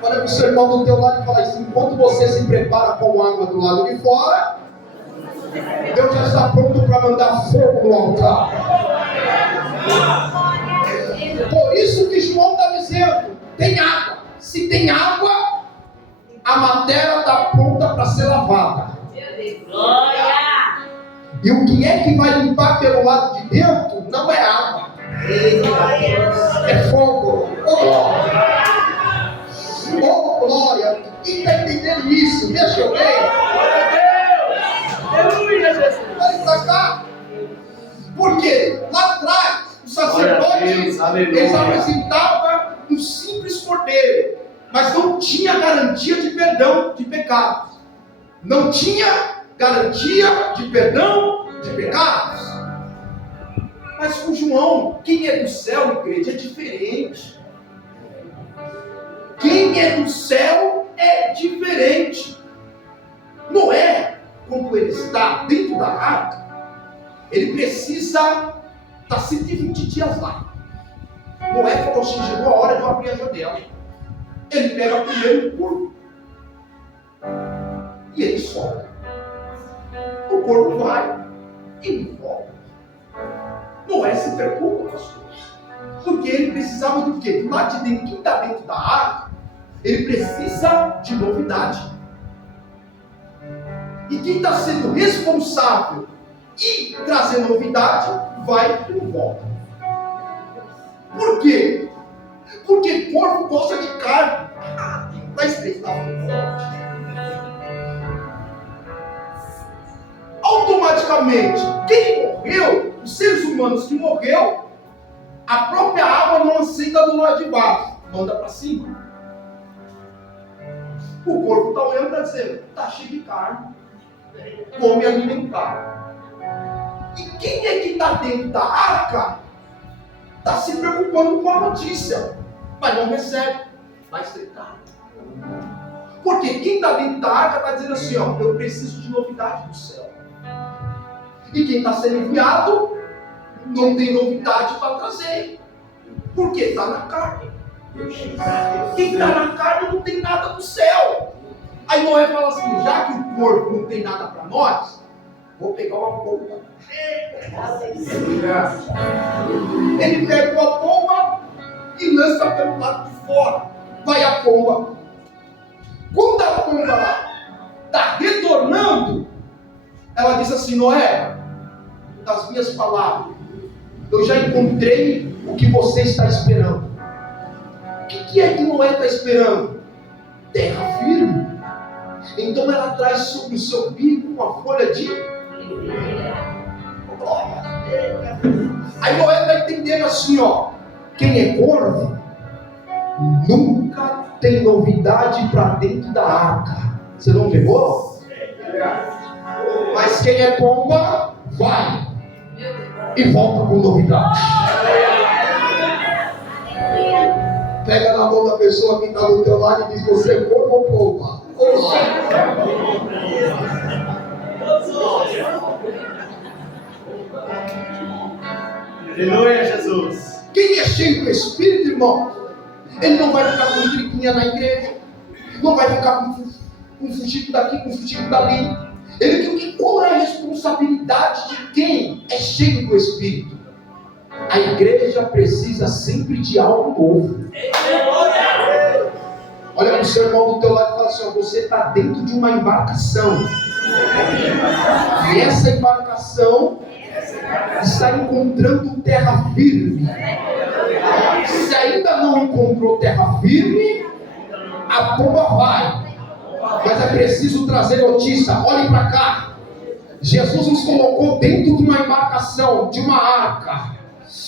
Olha para o seu irmão do teu lado e fala assim, enquanto você se prepara com água do lado de fora, Deus já está pronto para mandar fogo no altar. Por isso que João está dizendo, tem água. Se tem água, a matéria está pronta para ser lavada. Glória! E o que é que vai limpar pelo lado de dentro não é água. É fogo. Oh, glória! Quem está entendendo isso? Deixa eu ver. Aleluia, Jesus. Olha para cá. Porque lá atrás, os sacerdotes, eles apresentavam um simples cordeiro, mas não tinha garantia de perdão de pecados. Não tinha garantia de perdão de pecados. Mas com João, quem é do céu, igreja, é diferente. Quem é do céu é diferente. Noé, quando ele está dentro da arca, ele precisa estar 120 dias lá. Noé falou assim, chegou a hora de eu abrir a janela. Ele pega primeiro o corpo e ele solta. O corpo vai e ele volta. Noé se preocupa, pastor, porque ele precisava do quê? Do lado de dentro, quem está dentro da arca, ele precisa de novidade. E quem está sendo responsável e trazer novidade, vai e não volta. Por quê? Porque corpo gosta de carne. Mas estava forte. Automaticamente, quem morreu, os seres humanos que morreu, a própria água não aceita do lado de baixo, manda para cima. O corpo está olhando e está dizendo, está cheio de carne, vou me alimentar. E quem é que está dentro da arca está se preocupando com a notícia, mas não recebe, vai estritar. Porque quem está dentro da arca está dizendo assim, ó, eu preciso de novidade do céu. E quem está sendo enviado não tem novidade para trazer, porque está na carne. Quem está na carne não tem nada do céu. Aí Noé fala assim, já que o corpo não tem nada para nós, vou pegar uma pomba. Ele pega uma pomba e lança pelo lado de fora. Vai a pomba. Quando a pomba está retornando, ela diz assim, Noé, das minhas palavras, eu já encontrei o que você está esperando. O que é que Noé está esperando? Terra firme. Então ela traz sobre o seu bico uma folha de glória. Aí Noé está entendendo assim, ó, quem é corvo nunca tem novidade para dentro da arca. Você não pegou? Mas quem é pomba vai e volta com novidade. Pega na mão da pessoa que está do teu lado e diz, você é corvo ou pomba? Aleluia, Jesus. Quem é cheio do Espírito, irmão, ele não vai ficar com tripinha na igreja, não vai ficar com fugido daqui, com fugido dali. Ele tem que, qual é a responsabilidade de quem é cheio do Espírito? A igreja precisa sempre de algo novo. Olha para o seu irmão do teu lado e fala assim, ó, você está dentro de uma embarcação. E essa embarcação está encontrando terra firme. Se ainda não encontrou terra firme, a pomba vai. Mas é preciso trazer notícia. Olhem para cá. Jesus nos colocou dentro de uma embarcação, de uma arca.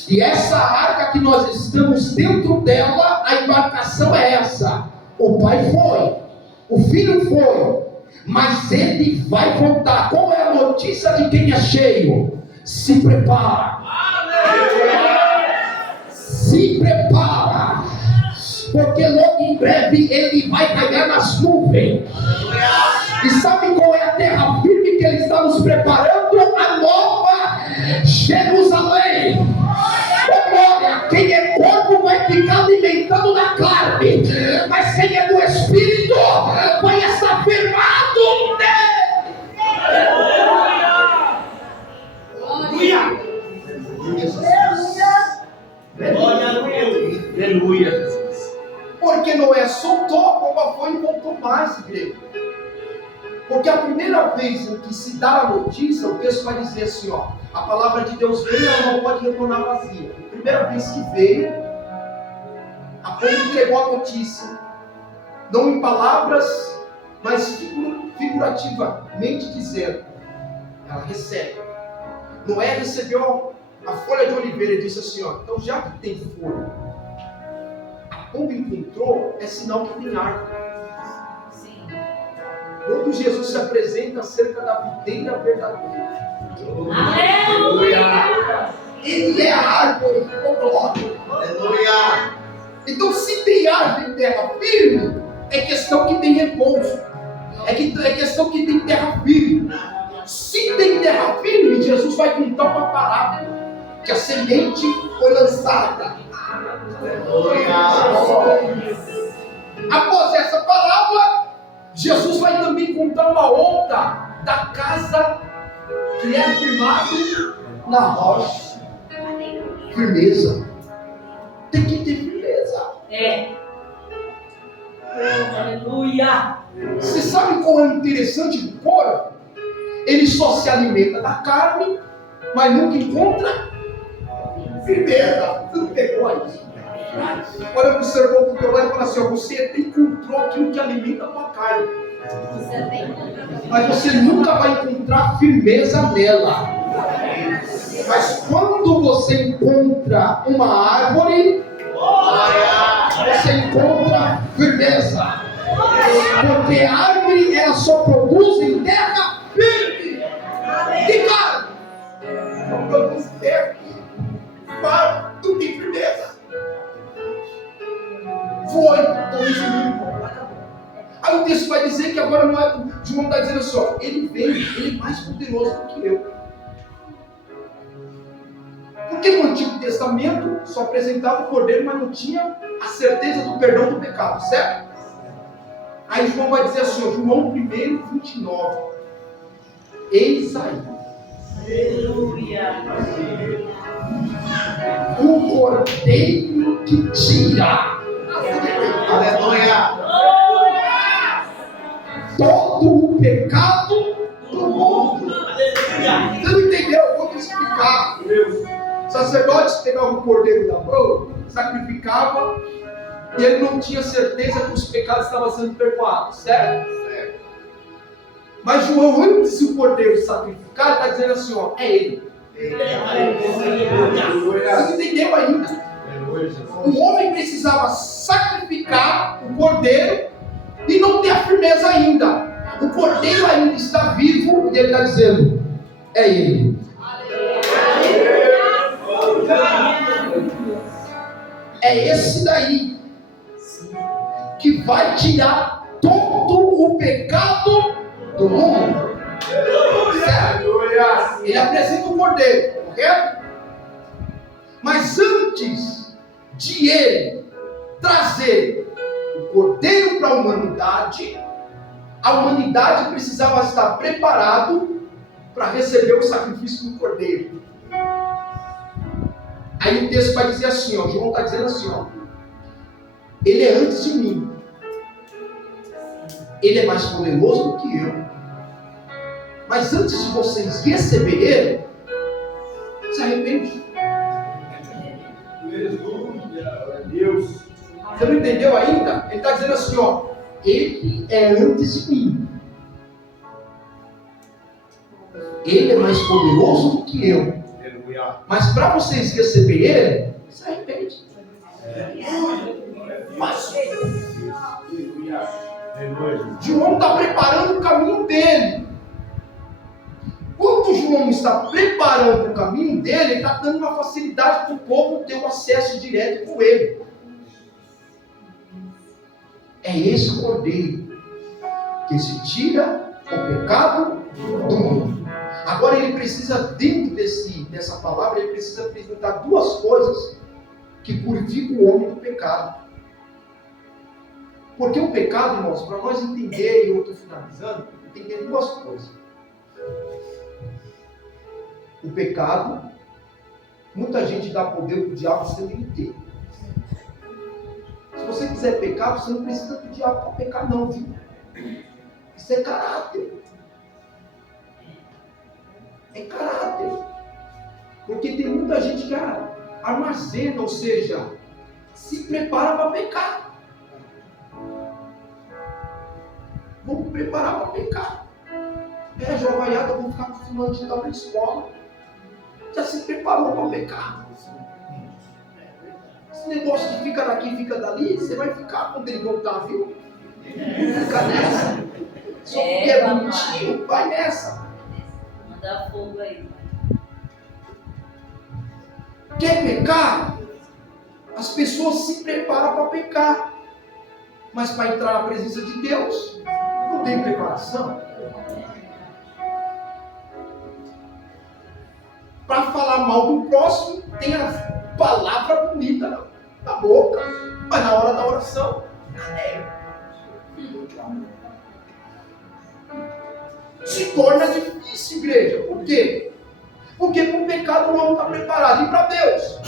E essa arca que nós estamos dentro dela, a embarcação é essa. O pai foi, o filho foi, mas ele vai voltar. Qual é a notícia de quem é cheio? Se prepara. Se prepara. Porque logo em breve ele vai cair nas nuvens. E sabe qual é a terra firme que ele está nos preparando? A nova Jerusalém. Glória, quem é corpo vai ficar alimentando na carne, mas quem é do Espírito vai estar firmado nele. Aleluia. Aleluia, Jesus. Porque Noé soltou, a pomba foi e voltou mais, igreja. Porque a primeira vez em que se dá a notícia, o texto vai dizer assim, ó, a palavra de Deus veio, ela não pode retornar vazia. A primeira vez que veio, a pomba entregou a notícia, não em palavras, mas figurativamente dizendo, ela recebe. Noé recebeu a folha de oliveira e disse assim, ó, então já que tem folha, a pomba encontrou, é sinal que tem árvore. Quando Jesus se apresenta acerca da videira verdadeira, Aleluia! ele é a árvore, aleluia. Então, se tem árvore em terra firme, é questão que tem repouso, é questão que tem terra firme. Se tem terra firme, Jesus vai contar uma parábola, que a semente foi lançada. Aleluia. Após essa parábola, Jesus vai também contar uma outra da casa que é firmado na rocha. Firmeza. Tem que ter firmeza. Aleluia. Você sabe qual é o interessante do porco? Ele só se alimenta da carne, mas nunca encontra firmeza. Você não pegou isso? Olha para o seu irmão do teu lado e fala assim, ó, você encontrou aquilo que alimenta a tua carne, mas você nunca vai encontrar firmeza nela. Mas quando você encontra uma árvore, você encontra firmeza. Porque a árvore ela só produz em terra firme. De carne. vai dizer que agora não é. João está dizendo assim, ó, ele veio, ele é mais poderoso do que eu. Porque no Antigo Testamento só apresentava o cordeiro, mas não tinha a certeza do perdão do pecado, certo? Aí João vai dizer assim, ó, João 1:29. Eis aí. Aleluia. O cordeiro que tira. Aleluia. Todo o pecado do mundo. Você não entendeu? Eu vou te explicar. O sacerdote pegava o cordeiro da mão, sacrificava, e ele não tinha certeza que os pecados estavam sendo perdoados, certo? Mas João, antes do cordeiro sacrificar, está dizendo assim, ó, é ele. Você não entendeu ainda? O homem precisava sacrificar o cordeiro e não ter a firmeza ainda. O cordeiro ainda está vivo e ele está dizendo, é ele. É esse daí que vai tirar todo o pecado do mundo. Certo? Ele apresenta o cordeiro, correto? Mas antes de ele trazer o cordeiro para a humanidade precisava estar preparado para receber o sacrifício do cordeiro. Aí o texto vai dizer assim, ó, João está dizendo assim, ó, ele é antes de mim, ele é mais poderoso do que eu, mas antes de vocês receberem ele, se arrepende. Deus. Você não entendeu ainda? Ele está dizendo assim, ó, ele é antes de mim, ele é mais poderoso do que eu. Mas para vocês receberem ele, se arrepende. Mas João está preparando o caminho dele. Quando João está preparando o caminho dele, ele está dando uma facilidade para o povo ter um acesso direto com ele. É esse cordeiro que se tira o pecado do mundo. Agora ele precisa, dentro dessa palavra, ele precisa apresentar duas coisas que purificam o homem do pecado. Porque o pecado, irmãos, para nós entender, e eu estou finalizando, entender duas coisas. O pecado, muita gente dá poder para o diabo, você tem que ter. Se você quiser pecar, você não precisa do diabo para pecar não, viu? Isso é caráter. É caráter. Porque tem muita gente que armazena, ou seja, se prepara para pecar. Vamos preparar para pecar. É, jovaiada, vamos ficar com fulano de tal na escola. Já se preparou para pecar. Esse negócio de fica daqui, fica dali, você vai ficar quando ele voltar, viu? Fica nessa. Só porque é bonitinho, vai nessa. Manda fogo aí. Quer pecar? As pessoas se preparam para pecar. Mas para entrar na presença de Deus, não tem preparação. Para falar mal do próximo, tem a palavra bonita na boca, mas na hora da oração, se torna difícil, igreja. Por quê? Porque para o pecado o homem está preparado, e para Deus.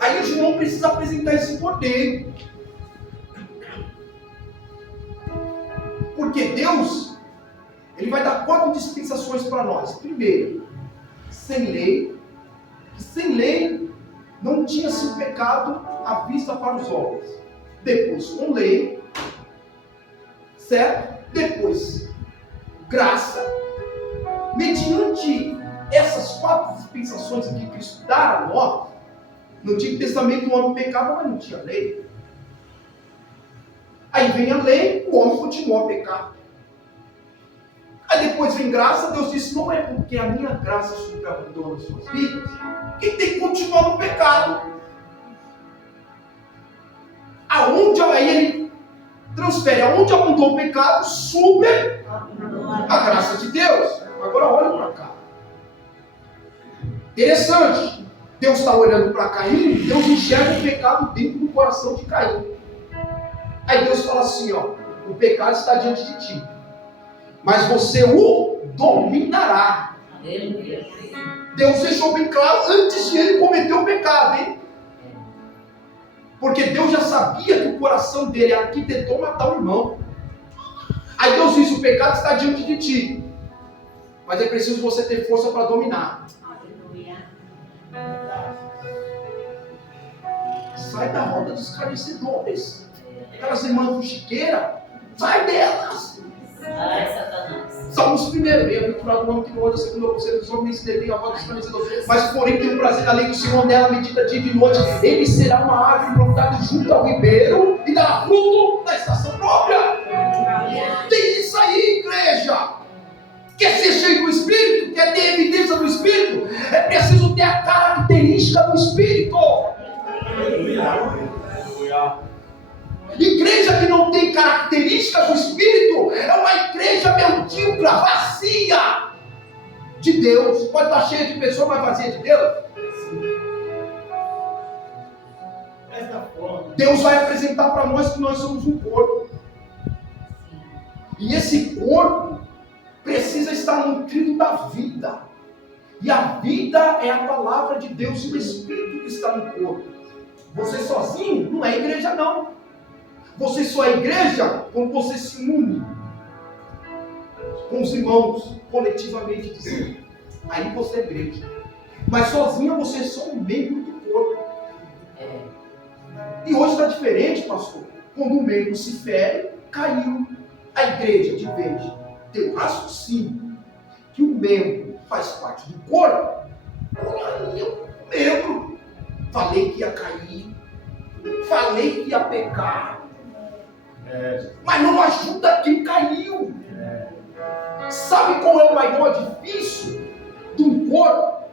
Aí o João precisa apresentar esse cordeiro. Porque Deus, Ele vai dar 4 dispensações para nós. Primeiro, sem lei. Sem lei não tinha-se o pecado à vista para os homens. Depois, com lei. Certo? Depois, graça. Mediante essas 4 dispensações aqui que Cristo dá a nós, no Antigo Testamento o homem pecava, mas não tinha lei. Aí vem a lei, o homem continua a pecar. Aí depois vem graça, Deus disse, não é porque a minha graça superabundou nas suas vidas, que tem que continuar no pecado. Aonde aí ele transfere. Aonde abundou o pecado, super a graça de Deus. Agora olha para cá. Interessante. Deus está olhando para Caim, Deus enxerga o pecado dentro do coração de Caim. Aí Deus fala assim, ó, o pecado está diante de ti, mas você o dominará. Deus deixou bem claro antes de ele cometer o pecado, hein? Porque Deus já sabia que o coração dele arquitetou matar o irmão. Aí Deus diz, o pecado está diante de ti, mas é preciso você ter força para dominar. Sai da roda dos escarnecedores. Aquelas irmãs fuxiqueiras, sai delas. Ai, Satanás. Salmos 1, bem-aventurado o homem que não anda segundo o conselho dos homens, nem detém a roda dos escarnecedores, mas porém tem o prazer da lei do Senhor, nela medita dia e de noite. Ele será uma árvore plantada junto ao ribeiro e dará fruto na estação própria. Tem isso aí, igreja. Quer ser cheio do Espírito? Quer ter evidência do Espírito? É preciso ter a característica do Espírito. Igreja que não tem característica do Espírito é uma igreja medíocre, vazia de Deus. Pode estar cheia de pessoas, mas vazia de Deus. Deus vai apresentar para nós que nós somos um corpo. E esse corpo precisa estar nutrido da vida. E a vida é a palavra de Deus e o Espírito que está no corpo. Você sozinho não é igreja, não. Você só é igreja quando você se une com os irmãos, coletivamente dizendo. Aí você é igreja. Mas sozinho você é só um membro do corpo. E hoje está diferente, pastor. Quando um membro se fere, caiu. A igreja, de vez ter o raciocínio que o membro faz parte do corpo, olha aí, o membro. Falei que ia cair, falei que ia pecar, mas não ajuda quem caiu. Sabe qual é o maior difícil de um corpo?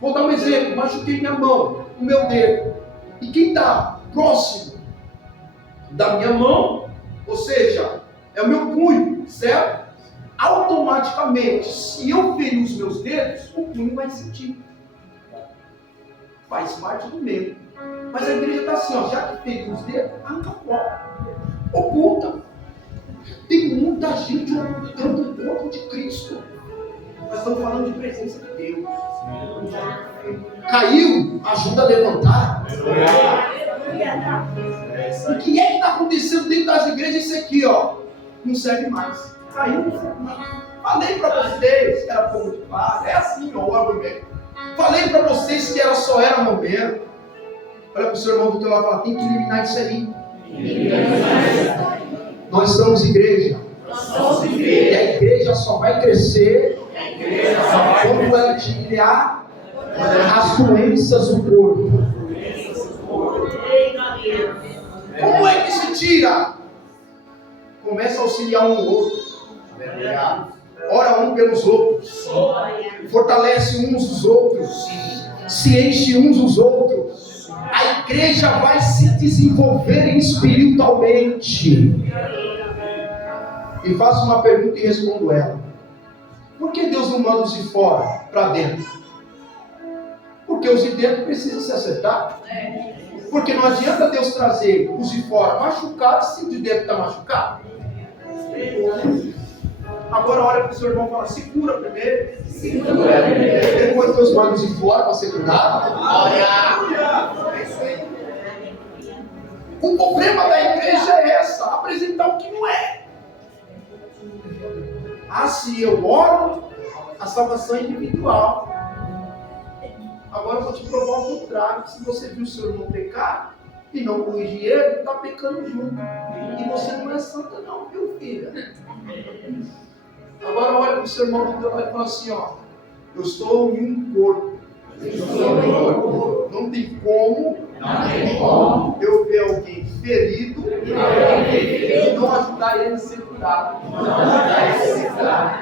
Vou dar um exemplo. Machuquei minha mão, o meu dedo, e quem está próximo da minha mão, ou seja, é o meu punho, certo? Automaticamente, se eu ferir os meus dedos, o punho vai sentir. Faz parte do meio. Mas a igreja está assim, ó, já que feriu os dedos, arranca fora. Oculta. Tem muita gente ocultando o corpo de Cristo. Nós estamos falando de presença de Deus. Caiu, ajuda a levantar. O que é que está acontecendo dentro das igrejas? Isso aqui, ó, não serve mais. Caiu, não serve mais. Falei para vocês que era povo de paz. É assim, ó, o argumento. Falei para vocês que só era momento. Olha para o seu irmão do teu lado e fala, tem que eliminar isso aí. Nós somos igreja. E a igreja só vai crescer quando ela tirar as doenças do corpo. Como é que se tira? Começa a auxiliar um ao outro. Ora um pelos outros. Fortalece uns os outros. Se enche uns os outros. A igreja vai se desenvolver espiritualmente. E faço uma pergunta e respondo ela. Por que Deus não manda os de fora para dentro? Porque os de dentro precisam se acertar. Porque não adianta Deus trazer os de fora machucados se o de dentro está machucado. Agora olha para o seu irmão e fala, se cura primeiro. Depois Deus manda os de fora para ser curado. O problema da igreja é essa, apresentar o que não é. Ah, se eu oro, a salvação é individual. Agora eu vou te provar o contrário. Se você viu o seu irmão pecar e não corrigir ele, está pecando junto. E você não é santa não, viu, filha? Agora olha para o seu irmão do teu lado e fala assim, ó. Eu estou em um corpo. Não tem como eu ver alguém ferido e não ajudar ele a ser curado.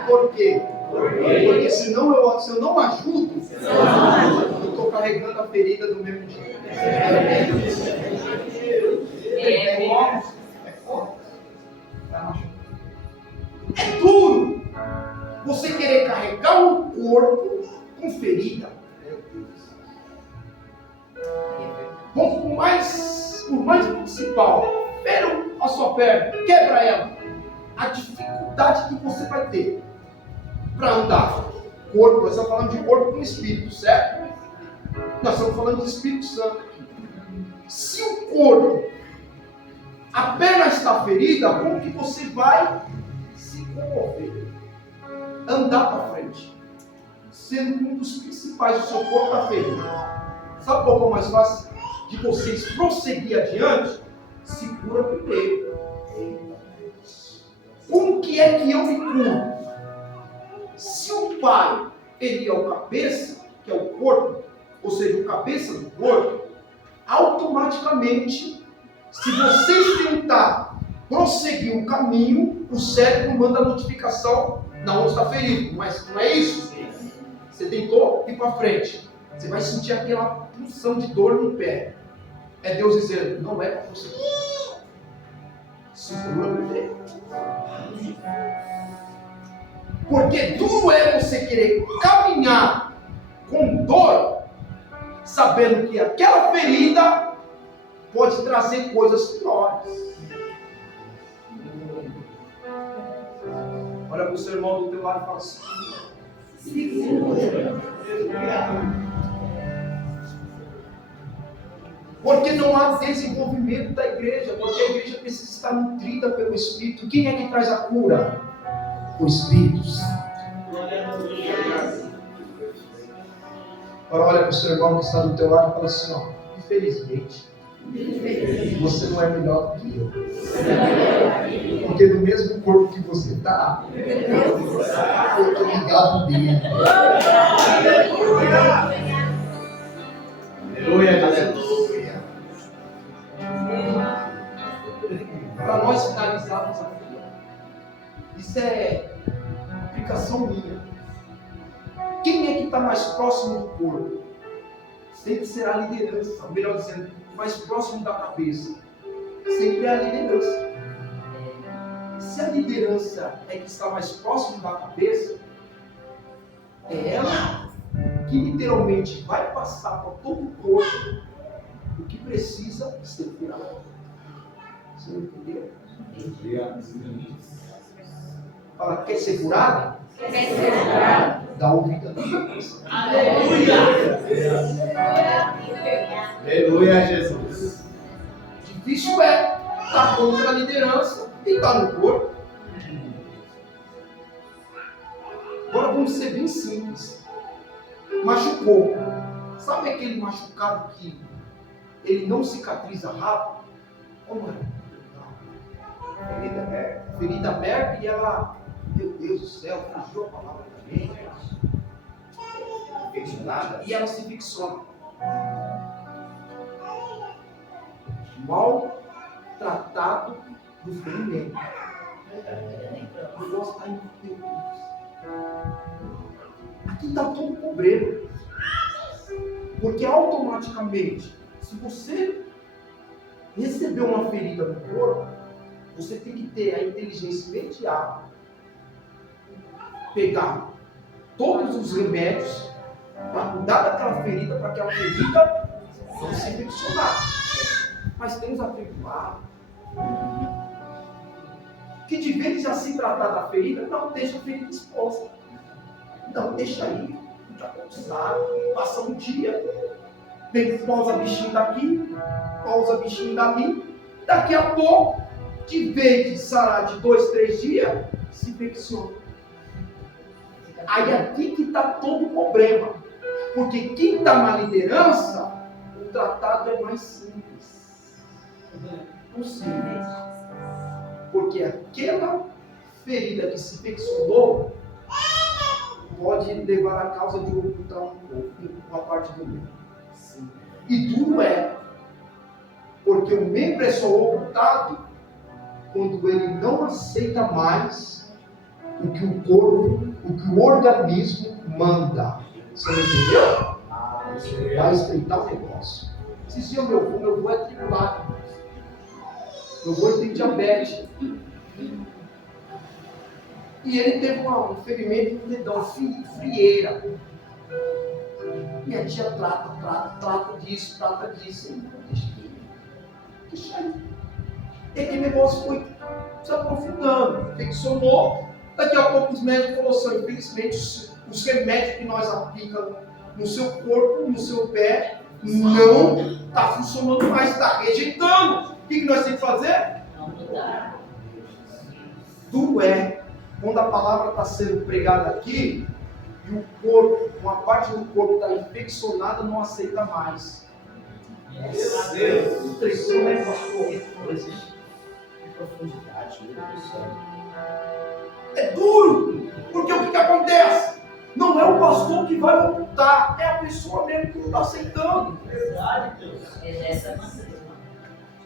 Por quê? Porque se eu não ajudo, eu estou carregando a ferida do mesmo jeito. É duro você querer carregar um corpo com ferida. Vamos por mais principal. Pega a sua perna, quebra ela. A dificuldade que você vai ter para andar. Corpo, nós estamos falando de corpo com espírito, certo? Nós estamos falando de Espírito Santo aqui. Se o corpo, a perna está ferida, como que você vai se comover? Andar para frente. Sendo que um dos principais, o seu corpo está ferido. Sabe qual é o mais fácil de vocês prosseguir adiante? Segura primeiro. Como que é que eu me curo? Se o pai, ele é o cabeça, que é o corpo, ou seja, o cabeça do corpo, automaticamente, se vocês tentar prosseguir o caminho, o cérebro manda a notificação na onde está ferido. Mas não é isso? Você tentou ir para frente. Você vai sentir aquela pulsão de dor no pé. É Deus dizendo, não é para você. Segura primeiro. Porque duro é você querer caminhar com dor, sabendo que aquela ferida pode trazer coisas piores. Olha para o seu irmão do teu lado e fala assim: segura. Porque não há desenvolvimento da igreja, porque a igreja precisa estar nutrida pelo Espírito. Quem é que traz a cura? O Espírito Santo. Agora olha para o seu irmão que está do teu lado e fala assim: ó, infelizmente, você não é melhor do que eu. Porque no mesmo corpo que você está, eu estou ligado nele. Aleluia, aleluia. Para nós finalizarmos aqui, isso é aplicação minha. Quem é que está mais próximo do corpo? Sempre será a liderança, ou melhor dizendo, mais próximo da cabeça. Sempre é a liderança. Se a liderança é que está mais próximo da cabeça, é ela que literalmente vai passar por todo o corpo o que precisa ser curado. Você entendeu? Fala, quer ser curado? Quer ser curado? Dá ouvido à liderança. Aleluia! Aleluia, Jesus. Difícil é estar contra a liderança e estar no corpo. Agora vamos ser bem simples. Machucou. Sabe aquele machucado que ele não cicatriza rápido? Como é? Ferida aberta e ela, meu Deus do céu, fugiu a palavra também. E ela se fixou. Mal tratado do ferimento. O negócio está envolvido. Aqui está todo o problema. Porque automaticamente, se você receber uma ferida no corpo, você tem que ter a inteligência imediata, pegar todos os remédios para cuidar daquela ferida, para que a ferida não se infeccionar. Mas tem os atribulados que, de vez de já se tratar da ferida, não deixa a ferida exposta. Não, deixa aí, já sabe, passa um dia, pausa bichinho daqui, pausa bichinho dali, daqui a pouco, de vez de sarar de 2, 3 dias, se infecciona. Aí aqui que está todo o problema. Porque quem está na liderança, o tratado é mais simples. Possível. Porque aquela ferida que se infeccionou pode levar a causa de ocultar um pouco, uma parte do membro. E duro é, porque o membro é só ocultado quando ele não aceita mais o que o corpo, o que o organismo manda. Você não entendeu? Vai estreitar o negócio. Se o meu avô é tribulado. Meu avô tem diabetes. E ele teve um ferimento no dedão, frieira. Minha tia trata disso. Deixa aí. E aquele negócio foi se aprofundando, infeccionou. Daqui a pouco os médicos falaram assim: infelizmente, os remédios que nós aplicamos no seu corpo, no seu pé, não está funcionando mais, está rejeitando. O que nós temos que fazer? Não mudar. Duro é quando a palavra está sendo pregada aqui e o corpo, uma parte do corpo está infeccionada, não aceita mais. Meu Deus. Impressão, né, pastor? Profundidade, meu Deus do céu. É duro, porque o que acontece? Não é o pastor que vai ocultar, é a pessoa mesmo que não está aceitando. Verdade, Deus. É dessa maneira.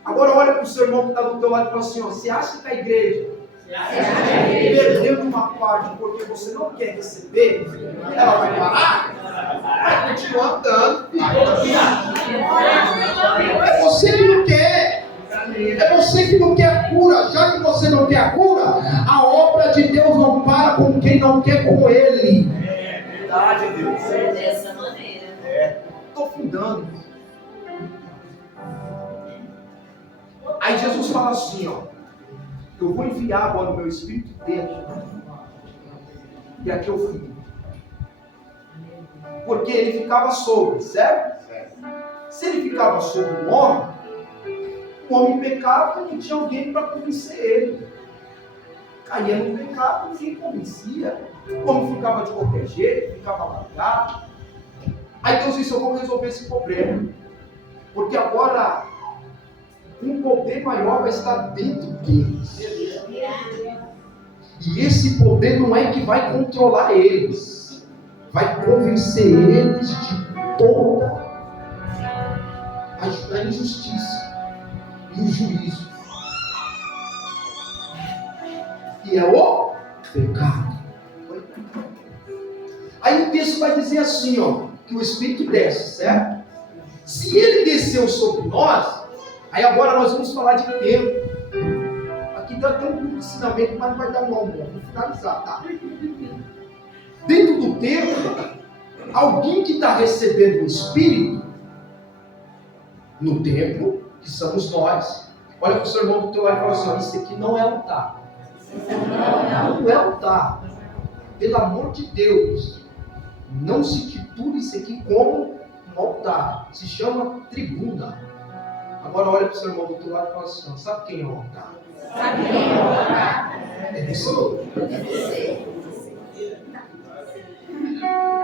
Agora olha para o seu irmão que está do teu lado e fala assim: ó, você acha que a igreja perdendo uma parte porque você não quer receber, ela vai parar? Vai continuar andando. É você que não quer. É você que não quer a cura. Já que você não quer a cura, a obra de Deus não para com quem não quer com Ele. É verdade, Deus. É dessa maneira. Estou fundando. Aí Jesus fala assim, ó: eu vou enviar agora o meu Espírito dentro. E aqui eu fico. Porque ele ficava sobre, certo? Se ele ficava sobre o homem pecava e não tinha alguém para convencer ele. Caía no pecado, ninguém convencia. O homem ficava de qualquer jeito, ficava largado. Aí Deus disse: eu vou resolver esse problema. Porque agora um poder maior vai estar dentro deles. E esse poder não é que vai controlar eles, vai convencer eles de toda a injustiça e o juízo, que é o pecado. Aí o texto vai dizer assim, ó, que o Espírito desce, certo? Se ele desceu sobre nós, aí agora nós vamos falar de tempo. Aqui dá até um ensinamento, mas não vai dar um almoço. Vou finalizar, tá? Dentro do templo, alguém que está recebendo o Espírito no templo, que somos nós. Olha para o seu irmão do teu lado e fala assim: ó, isso aqui não é altar. Não é altar. Pelo amor de Deus, não se titule isso aqui como um altar. Se chama tribuna. Agora olha para o seu irmão do teu lado e fala assim: ó, sabe quem é o altar? Sabe quem é o altar? É você.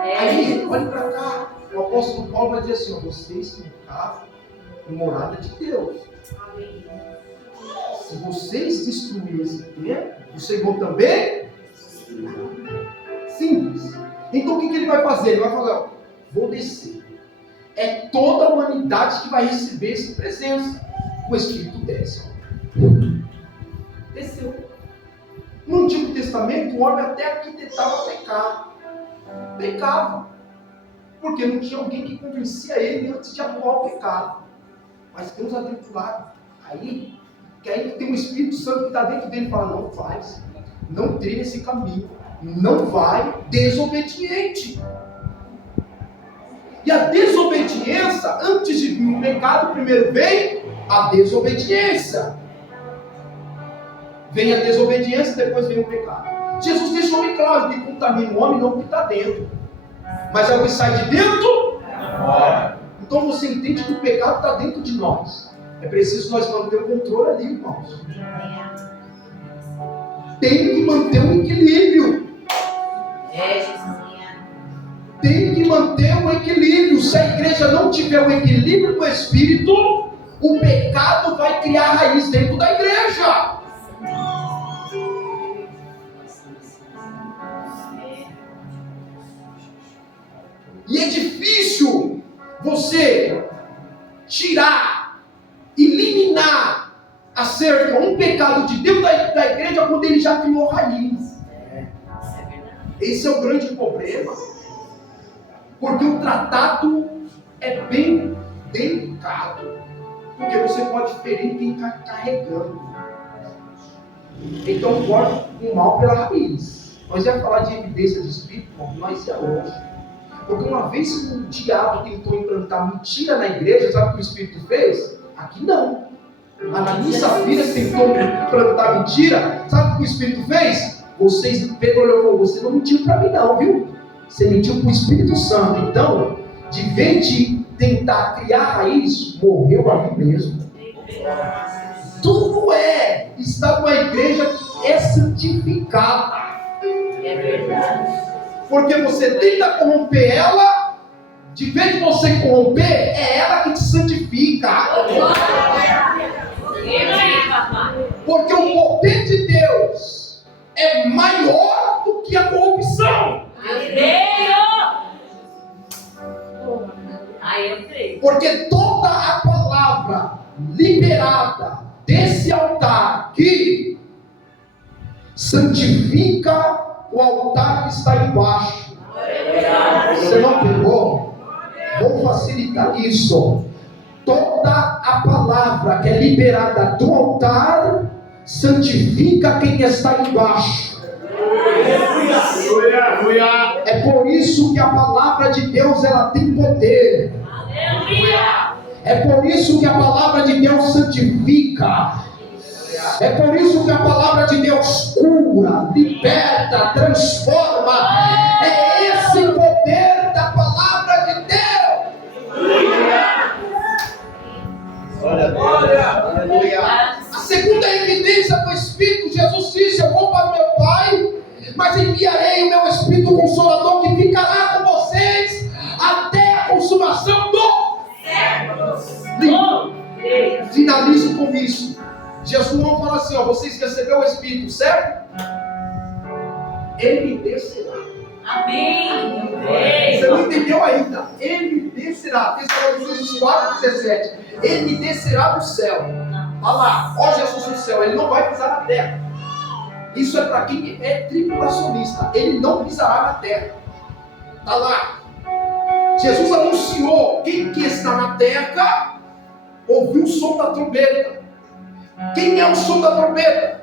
É. Aí, olha para cá. O apóstolo Paulo vai dizer assim: ó, vocês são casa e morada de Deus. Se vocês destruírem esse templo, o Senhor também. Simples. Então o que ele vai fazer? Ele vai falar: ó, vou descer. É toda a humanidade que vai receber essa presença. O Espírito desce. Desceu. No Antigo Testamento, o homem até arquitetava pecado. Pecava. Porque não tinha alguém que convencia ele antes de atuar o pecado. Mas tem uns atribulados aí, que aí tem um Espírito Santo que está dentro dele e fala: não faz, não trilha esse caminho, não vai, desobediente. E a desobediência, antes de vir o pecado, primeiro vem a desobediência. Vem a desobediência, depois vem o pecado. Jesus deixou bem claro que contamina o homem não o que está dentro, mas é o que sai de dentro. Então você entende que o pecado está dentro de nós. É preciso nós manter o controle ali, irmãos. Tem que manter o equilíbrio. Tem que manter o equilíbrio. Se a igreja não tiver o equilíbrio do Espírito, o pecado vai criar raiz dentro da igreja. E é difícil você tirar, eliminar acerca um pecado de dentro da igreja quando ele já criou raiz. Esse é o grande problema. Porque o tratado é bem delicado. Porque você pode ferir quem está carregando. Então corta o mal pela raiz. Nós ia falar de evidência de espírito, nós ia longe. Porque uma vez que o diabo tentou implantar mentira na igreja, sabe o que o Espírito fez? Aqui não. Ananias e Safira tentou implantar mentira, sabe o que o Espírito fez? Pedro olhou e falou: você não mentiu para mim não, viu? Você mentiu para o Espírito Santo. Então, de vez de tentar criar raiz, morreu ali mesmo. Tudo está numa igreja que é santificada. É verdade. Porque você tenta corromper ela, de vez de você corromper, é ela que te santifica. Porque o poder de Deus é maior do que a corrupção. Porque toda a palavra liberada desse altar aqui santifica o altar que está embaixo. Você não pegou? Vou facilitar isso. Toda a palavra que é liberada do altar santifica quem está embaixo. É por isso que a palavra de Deus ela tem poder. É por isso que a palavra de Deus santifica. É por isso que a palavra de Deus cura, liberta, transforma. É esse poder da palavra de Deus. Aleluia. A segunda evidência do Espírito, Jesus disse: eu vou para o meu Pai, mas enviarei o meu Espírito Consolador que ficará com vocês até a consumação do século. Finalizo com isso. Jesus não fala assim: vocês receberam o Espírito, certo? Ele descerá. Amém. Você não entendeu ainda? Ele descerá. Tessalonicenses 4:17. Ele descerá do céu. Olha lá, ó Jesus no céu. Ele não vai pisar na terra. Isso é para quem é tribulacionista. Ele não pisará na terra. Está lá. Jesus anunciou: quem que está na terra ouviu o som da trombeta. Quem é o som da trombeta?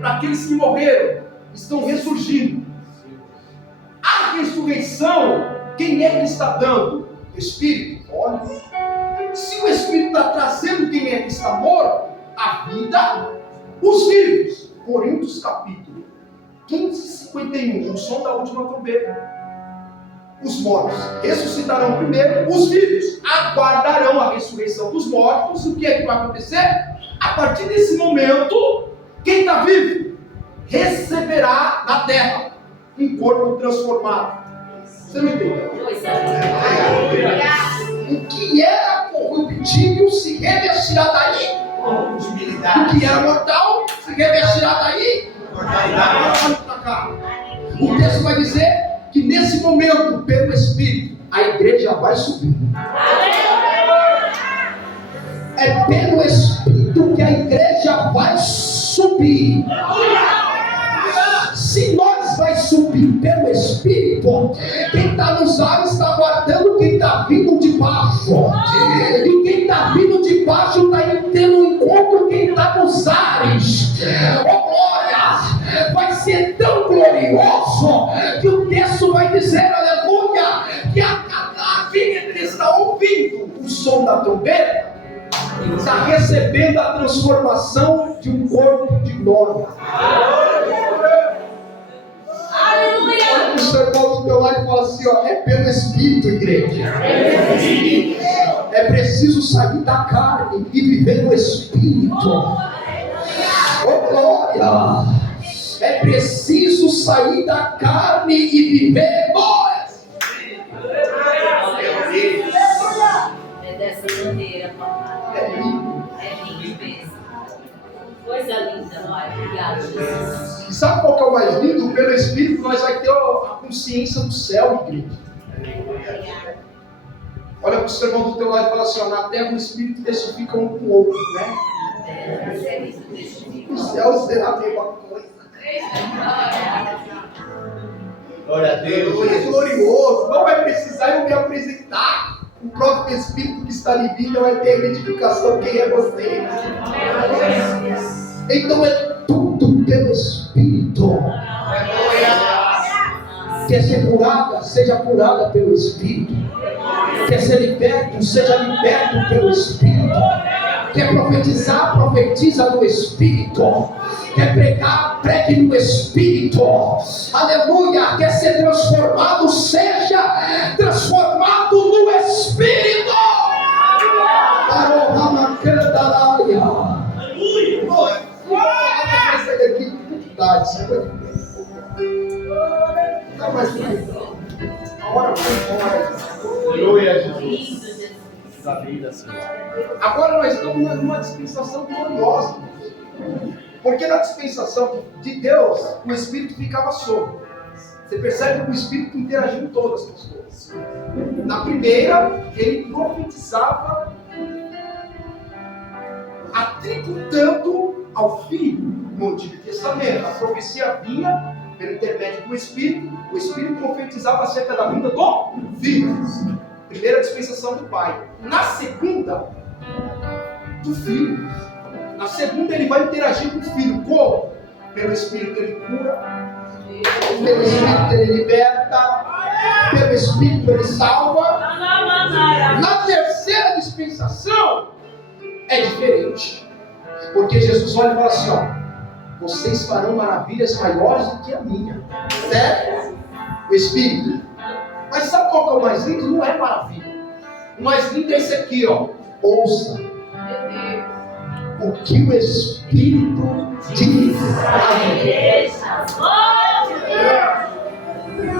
Para aqueles que morreram, estão ressurgindo. A ressurreição, quem é que está dando? O Espírito. Olha, se o Espírito está trazendo quem é que está morto, a vida, os vivos. Coríntios capítulo 15:51, o som da última trombeta. Os mortos ressuscitarão primeiro, os vivos aguardarão a ressurreição dos mortos. O que é que vai acontecer? A partir desse momento, quem está vivo receberá na terra um corpo transformado. Você não entendeu? O que era corruptível se revestirá daí. O que era mortal se revestirá daí. O texto vai dizer que nesse momento, pelo Espírito, a igreja vai subir. É pelo Espírito que a igreja vai subir. Se nós vai subir pelo Espírito, quem está nos ares está aguardando quem está vindo de baixo. E quem está vindo de baixo está tendo um encontro com quem está nos ares. Oh glória! Vai ser tão glorioso que o texto vai dizer, aleluia, que a quem está ouvindo o som da trombeta está recebendo a transformação de um corpo de glória. Aleluia! Olha o seu irmão do teu lado e fala assim: é pelo Espírito, igreja. É preciso sair da carne e viver no Espírito. Oh glória! É preciso sair da carne e viver no Espírito. É dessa maneira, papai. É lindo. É lindo mesmo. Coisa linda, não é? Obrigado, Jesus. E sabe qual que é o mais lindo? Pelo Espírito nós vamos ter a consciência do céu, igreja. Olha para o seu irmão do teu lado e fala assim: na terra o Espírito testifica um com o outro, né? O céu será a mesma coisa. Glória a Deus. É glorioso. Não vai precisar eu me apresentar. O próprio Espírito que está em mim não é ter identificação quem é você. Então é tudo pelo Espírito. Quer ser curada, seja curada pelo Espírito. Quer ser liberto, seja liberto pelo Espírito. Quer profetizar, profetiza no Espírito. Quer pregar, pregue no Espírito. Aleluia. Quer ser transformado, seja transformado no Espírito. Não, mas a hora foi embora. Aleluia, Jesus. Da vida, Senhor. Agora nós estamos numa dispensação gloriosa. Porque na dispensação de Deus, o Espírito ficava sobre. Você percebe que o Espírito interagia com todas as pessoas. Na primeira, ele profetizava, atributando ao Filho no Antigo Testamento. A profecia vinha pelo intermédio do Espírito. O Espírito profetizava acerca da vinda do Filho. Primeira dispensação do Pai. Na segunda, do Filho. Na segunda ele vai interagir com o Filho. Como? Pelo Espírito ele cura. Pelo Espírito ele liberta. Pelo Espírito ele salva. Na terceira dispensação é diferente. Porque Jesus olha e fala assim, ó, vocês farão maravilhas maiores do que a minha. Certo? O Espírito. Mas sabe qual que é o mais lindo? Não é maravilha. O mais lindo é esse aqui, ó. Ouça o que o Espírito diz à igreja.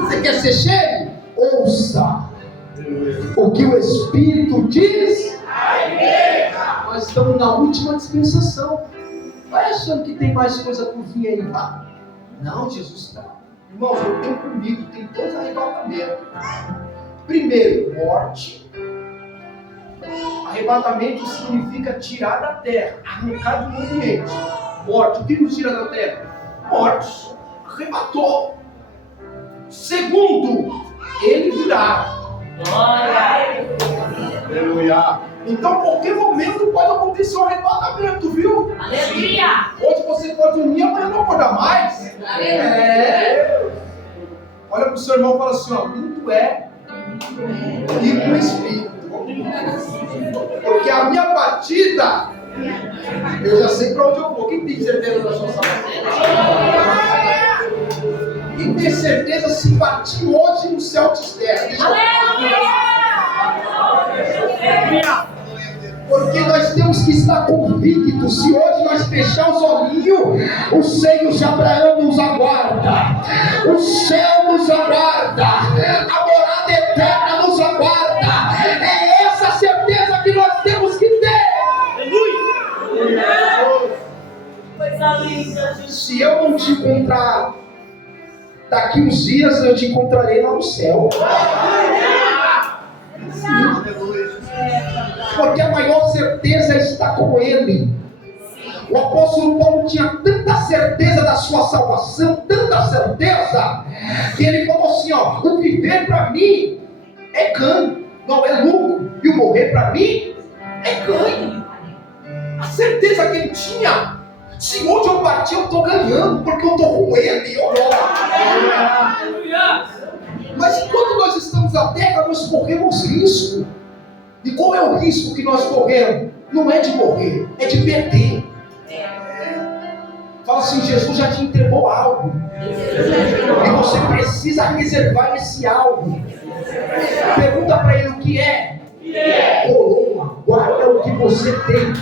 Você quer ser cheio? Ouça o que o Espírito diz à igreja. Nós estamos na última dispensação. Vai achando que tem mais coisa por vir aí, pá. Não, Jesus está. Irmãos, eu tenho comigo, tem dois arrebatamentos. Primeiro, morte. Arrebatamento significa tirar da terra, arrancar do ambiente. Morte, o que nos tira da terra? Morte. Arrebatou. Segundo, ele virá. Aleluia. Então, qualquer momento pode acontecer um arrebatamento, viu? Aleluia. Hoje você pode dormir, amanhã não acordar mais. Olha para o seu irmão e fala assim, ó, lindo é ir com o Espírito. Porque a minha partida, eu já sei para onde eu vou. Quem tem certeza da sua salvação? Quem tem certeza se partir hoje no céu te espera? Porque nós temos que estar convictos. Se hoje nós fechar os olhinhos, os seios de Abraão nos aguarda, o céu nos aguarda, a morada eterna nos aguarda. É essa certeza que nós temos que ter. Coisa linda, Jesus. Se eu não te encontrar daqui uns dias, eu te encontrarei lá no céu. Porque a maior certeza está com ele. O apóstolo Paulo tinha tanta certeza da sua salvação, tanta certeza, que ele falou assim, ó, o viver para mim é ganho, não é lucro, e o morrer para mim é ganho. A certeza que ele tinha, se hoje eu partir eu estou ganhando, porque eu estou com ele. Mas enquanto nós estamos na terra, nós corremos risco. E qual é o risco que nós corremos? Não é de morrer, é de perder. Fala assim, Jesus já te entregou algo. E você precisa reservar esse algo. Pergunta para ele o que é. Coroa, guarda o que você tem,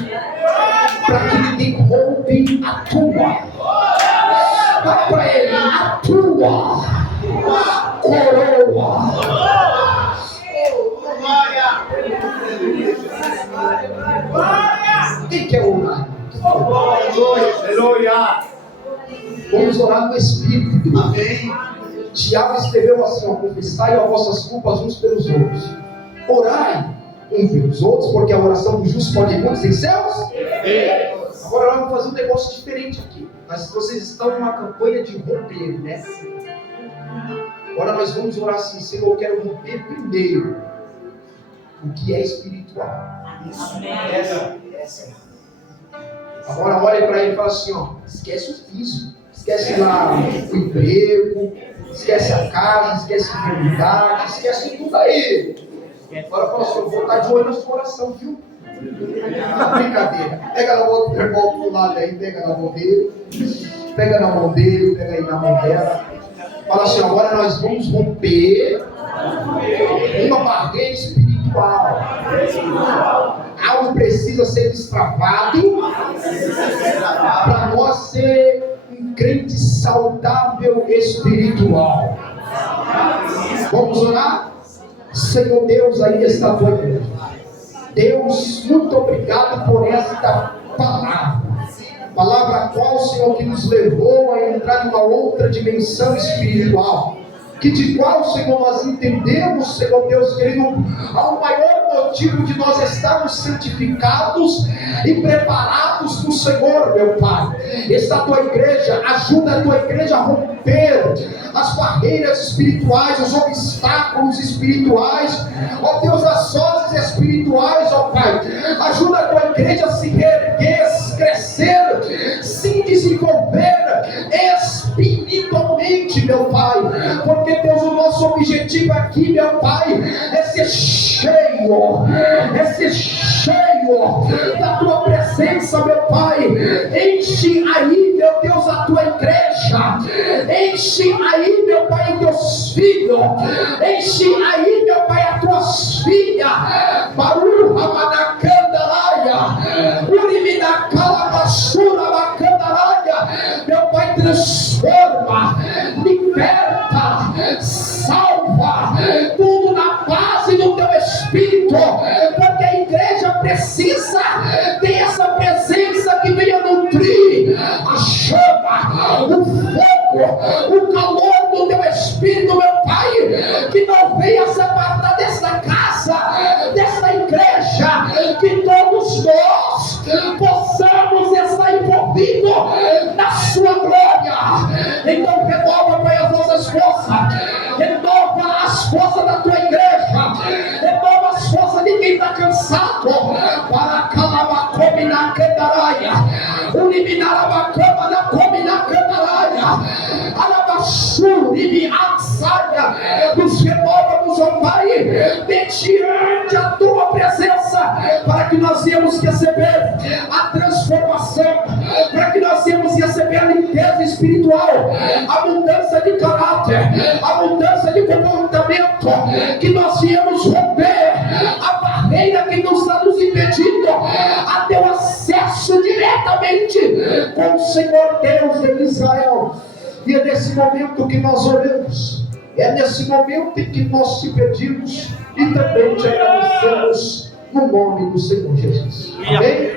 para que ninguém roube a tua. Fala para ele, a tua coroa. Quem quer orar? Aleluia. Vamos orar no Espírito. Amém. Tiago escreveu assim, ó, confessai as vossas culpas uns pelos outros. Orai uns pelos outros, porque a oração do justo pode ir muitos em céus. Agora nós vamos fazer um negócio diferente aqui. Mas vocês estão numa campanha de romper, né? Agora nós vamos orar assim, Senhor, eu quero romper primeiro. o que é espiritual. Essa. Agora olhe para ele e fala assim, ó, esquece o físico, esquece lá o emprego, esquece a casa, esquece a enfermidade, esquece tudo aí. Agora fala assim, eu vou estar de olho no seu coração, viu? Não, brincadeira. Pega na mão do irmão do lado aí, pega na mão dele, pega na mão dele, pega aí na mão dela. Fala assim, agora nós vamos romper uma barreira espiritual. Algo precisa ser destravado para nós ser um crente saudável espiritual. Vamos orar? Senhor Deus, aí está a tua igreja. Deus, muito obrigado por esta palavra. Palavra a qual, Senhor, que nos levou a entrar numa outra dimensão espiritual. Que de qual, Senhor, nós entendemos, Senhor Deus querido, há um maior motivo de nós estarmos santificados e preparados no Senhor, meu Pai. Esta tua igreja, ajuda a tua igreja a romper as barreiras espirituais, os obstáculos espirituais, ó Deus, as vozes espirituais, ó Pai. Ajuda a tua igreja a se reerguer, crescer, se desenvolver espiritualmente, meu Pai. Porque Deus, o nosso objetivo aqui, meu Pai, é ser cheio da tua presença, meu Pai. Enche aí, meu Deus, a tua igreja. Enche aí, meu Pai, teus filhos. Enche aí, meu Pai, as tuas filhas. Baru Ramanacandalaia, Uriminacalabassura Macandalaia. Meu Pai, transforma, liberta, salva, tudo na base do teu Espírito, porque a igreja precisa ter essa presença que venha nutrir a chama, o fogo, o calor do teu Espírito, meu Pai, que não venha se apartar desta casa, desta igreja, que todos nós possamos estar envolvidos na sua glória. Então renova, Pai, as nossas forças, renova as forças da tua igreja, renova as forças de quem está cansado, para calabacome na candaraia, eliminar a bacama na come na candaraia, alabassuri de ansaia, nos renova, ó Pai, mediante a tua presença, para que nós íamos receber a transformação, para que nós íamos receber a limpeza espiritual, a mudança de caráter, a mudança de comportamento, que nós viemos romper a barreira que nos está nos impedindo a ter o acesso diretamente com o Senhor Deus de Israel. E é nesse momento que nós oramos, é nesse momento em que nós te pedimos e também te agradecemos no nome do Senhor Jesus. Amém?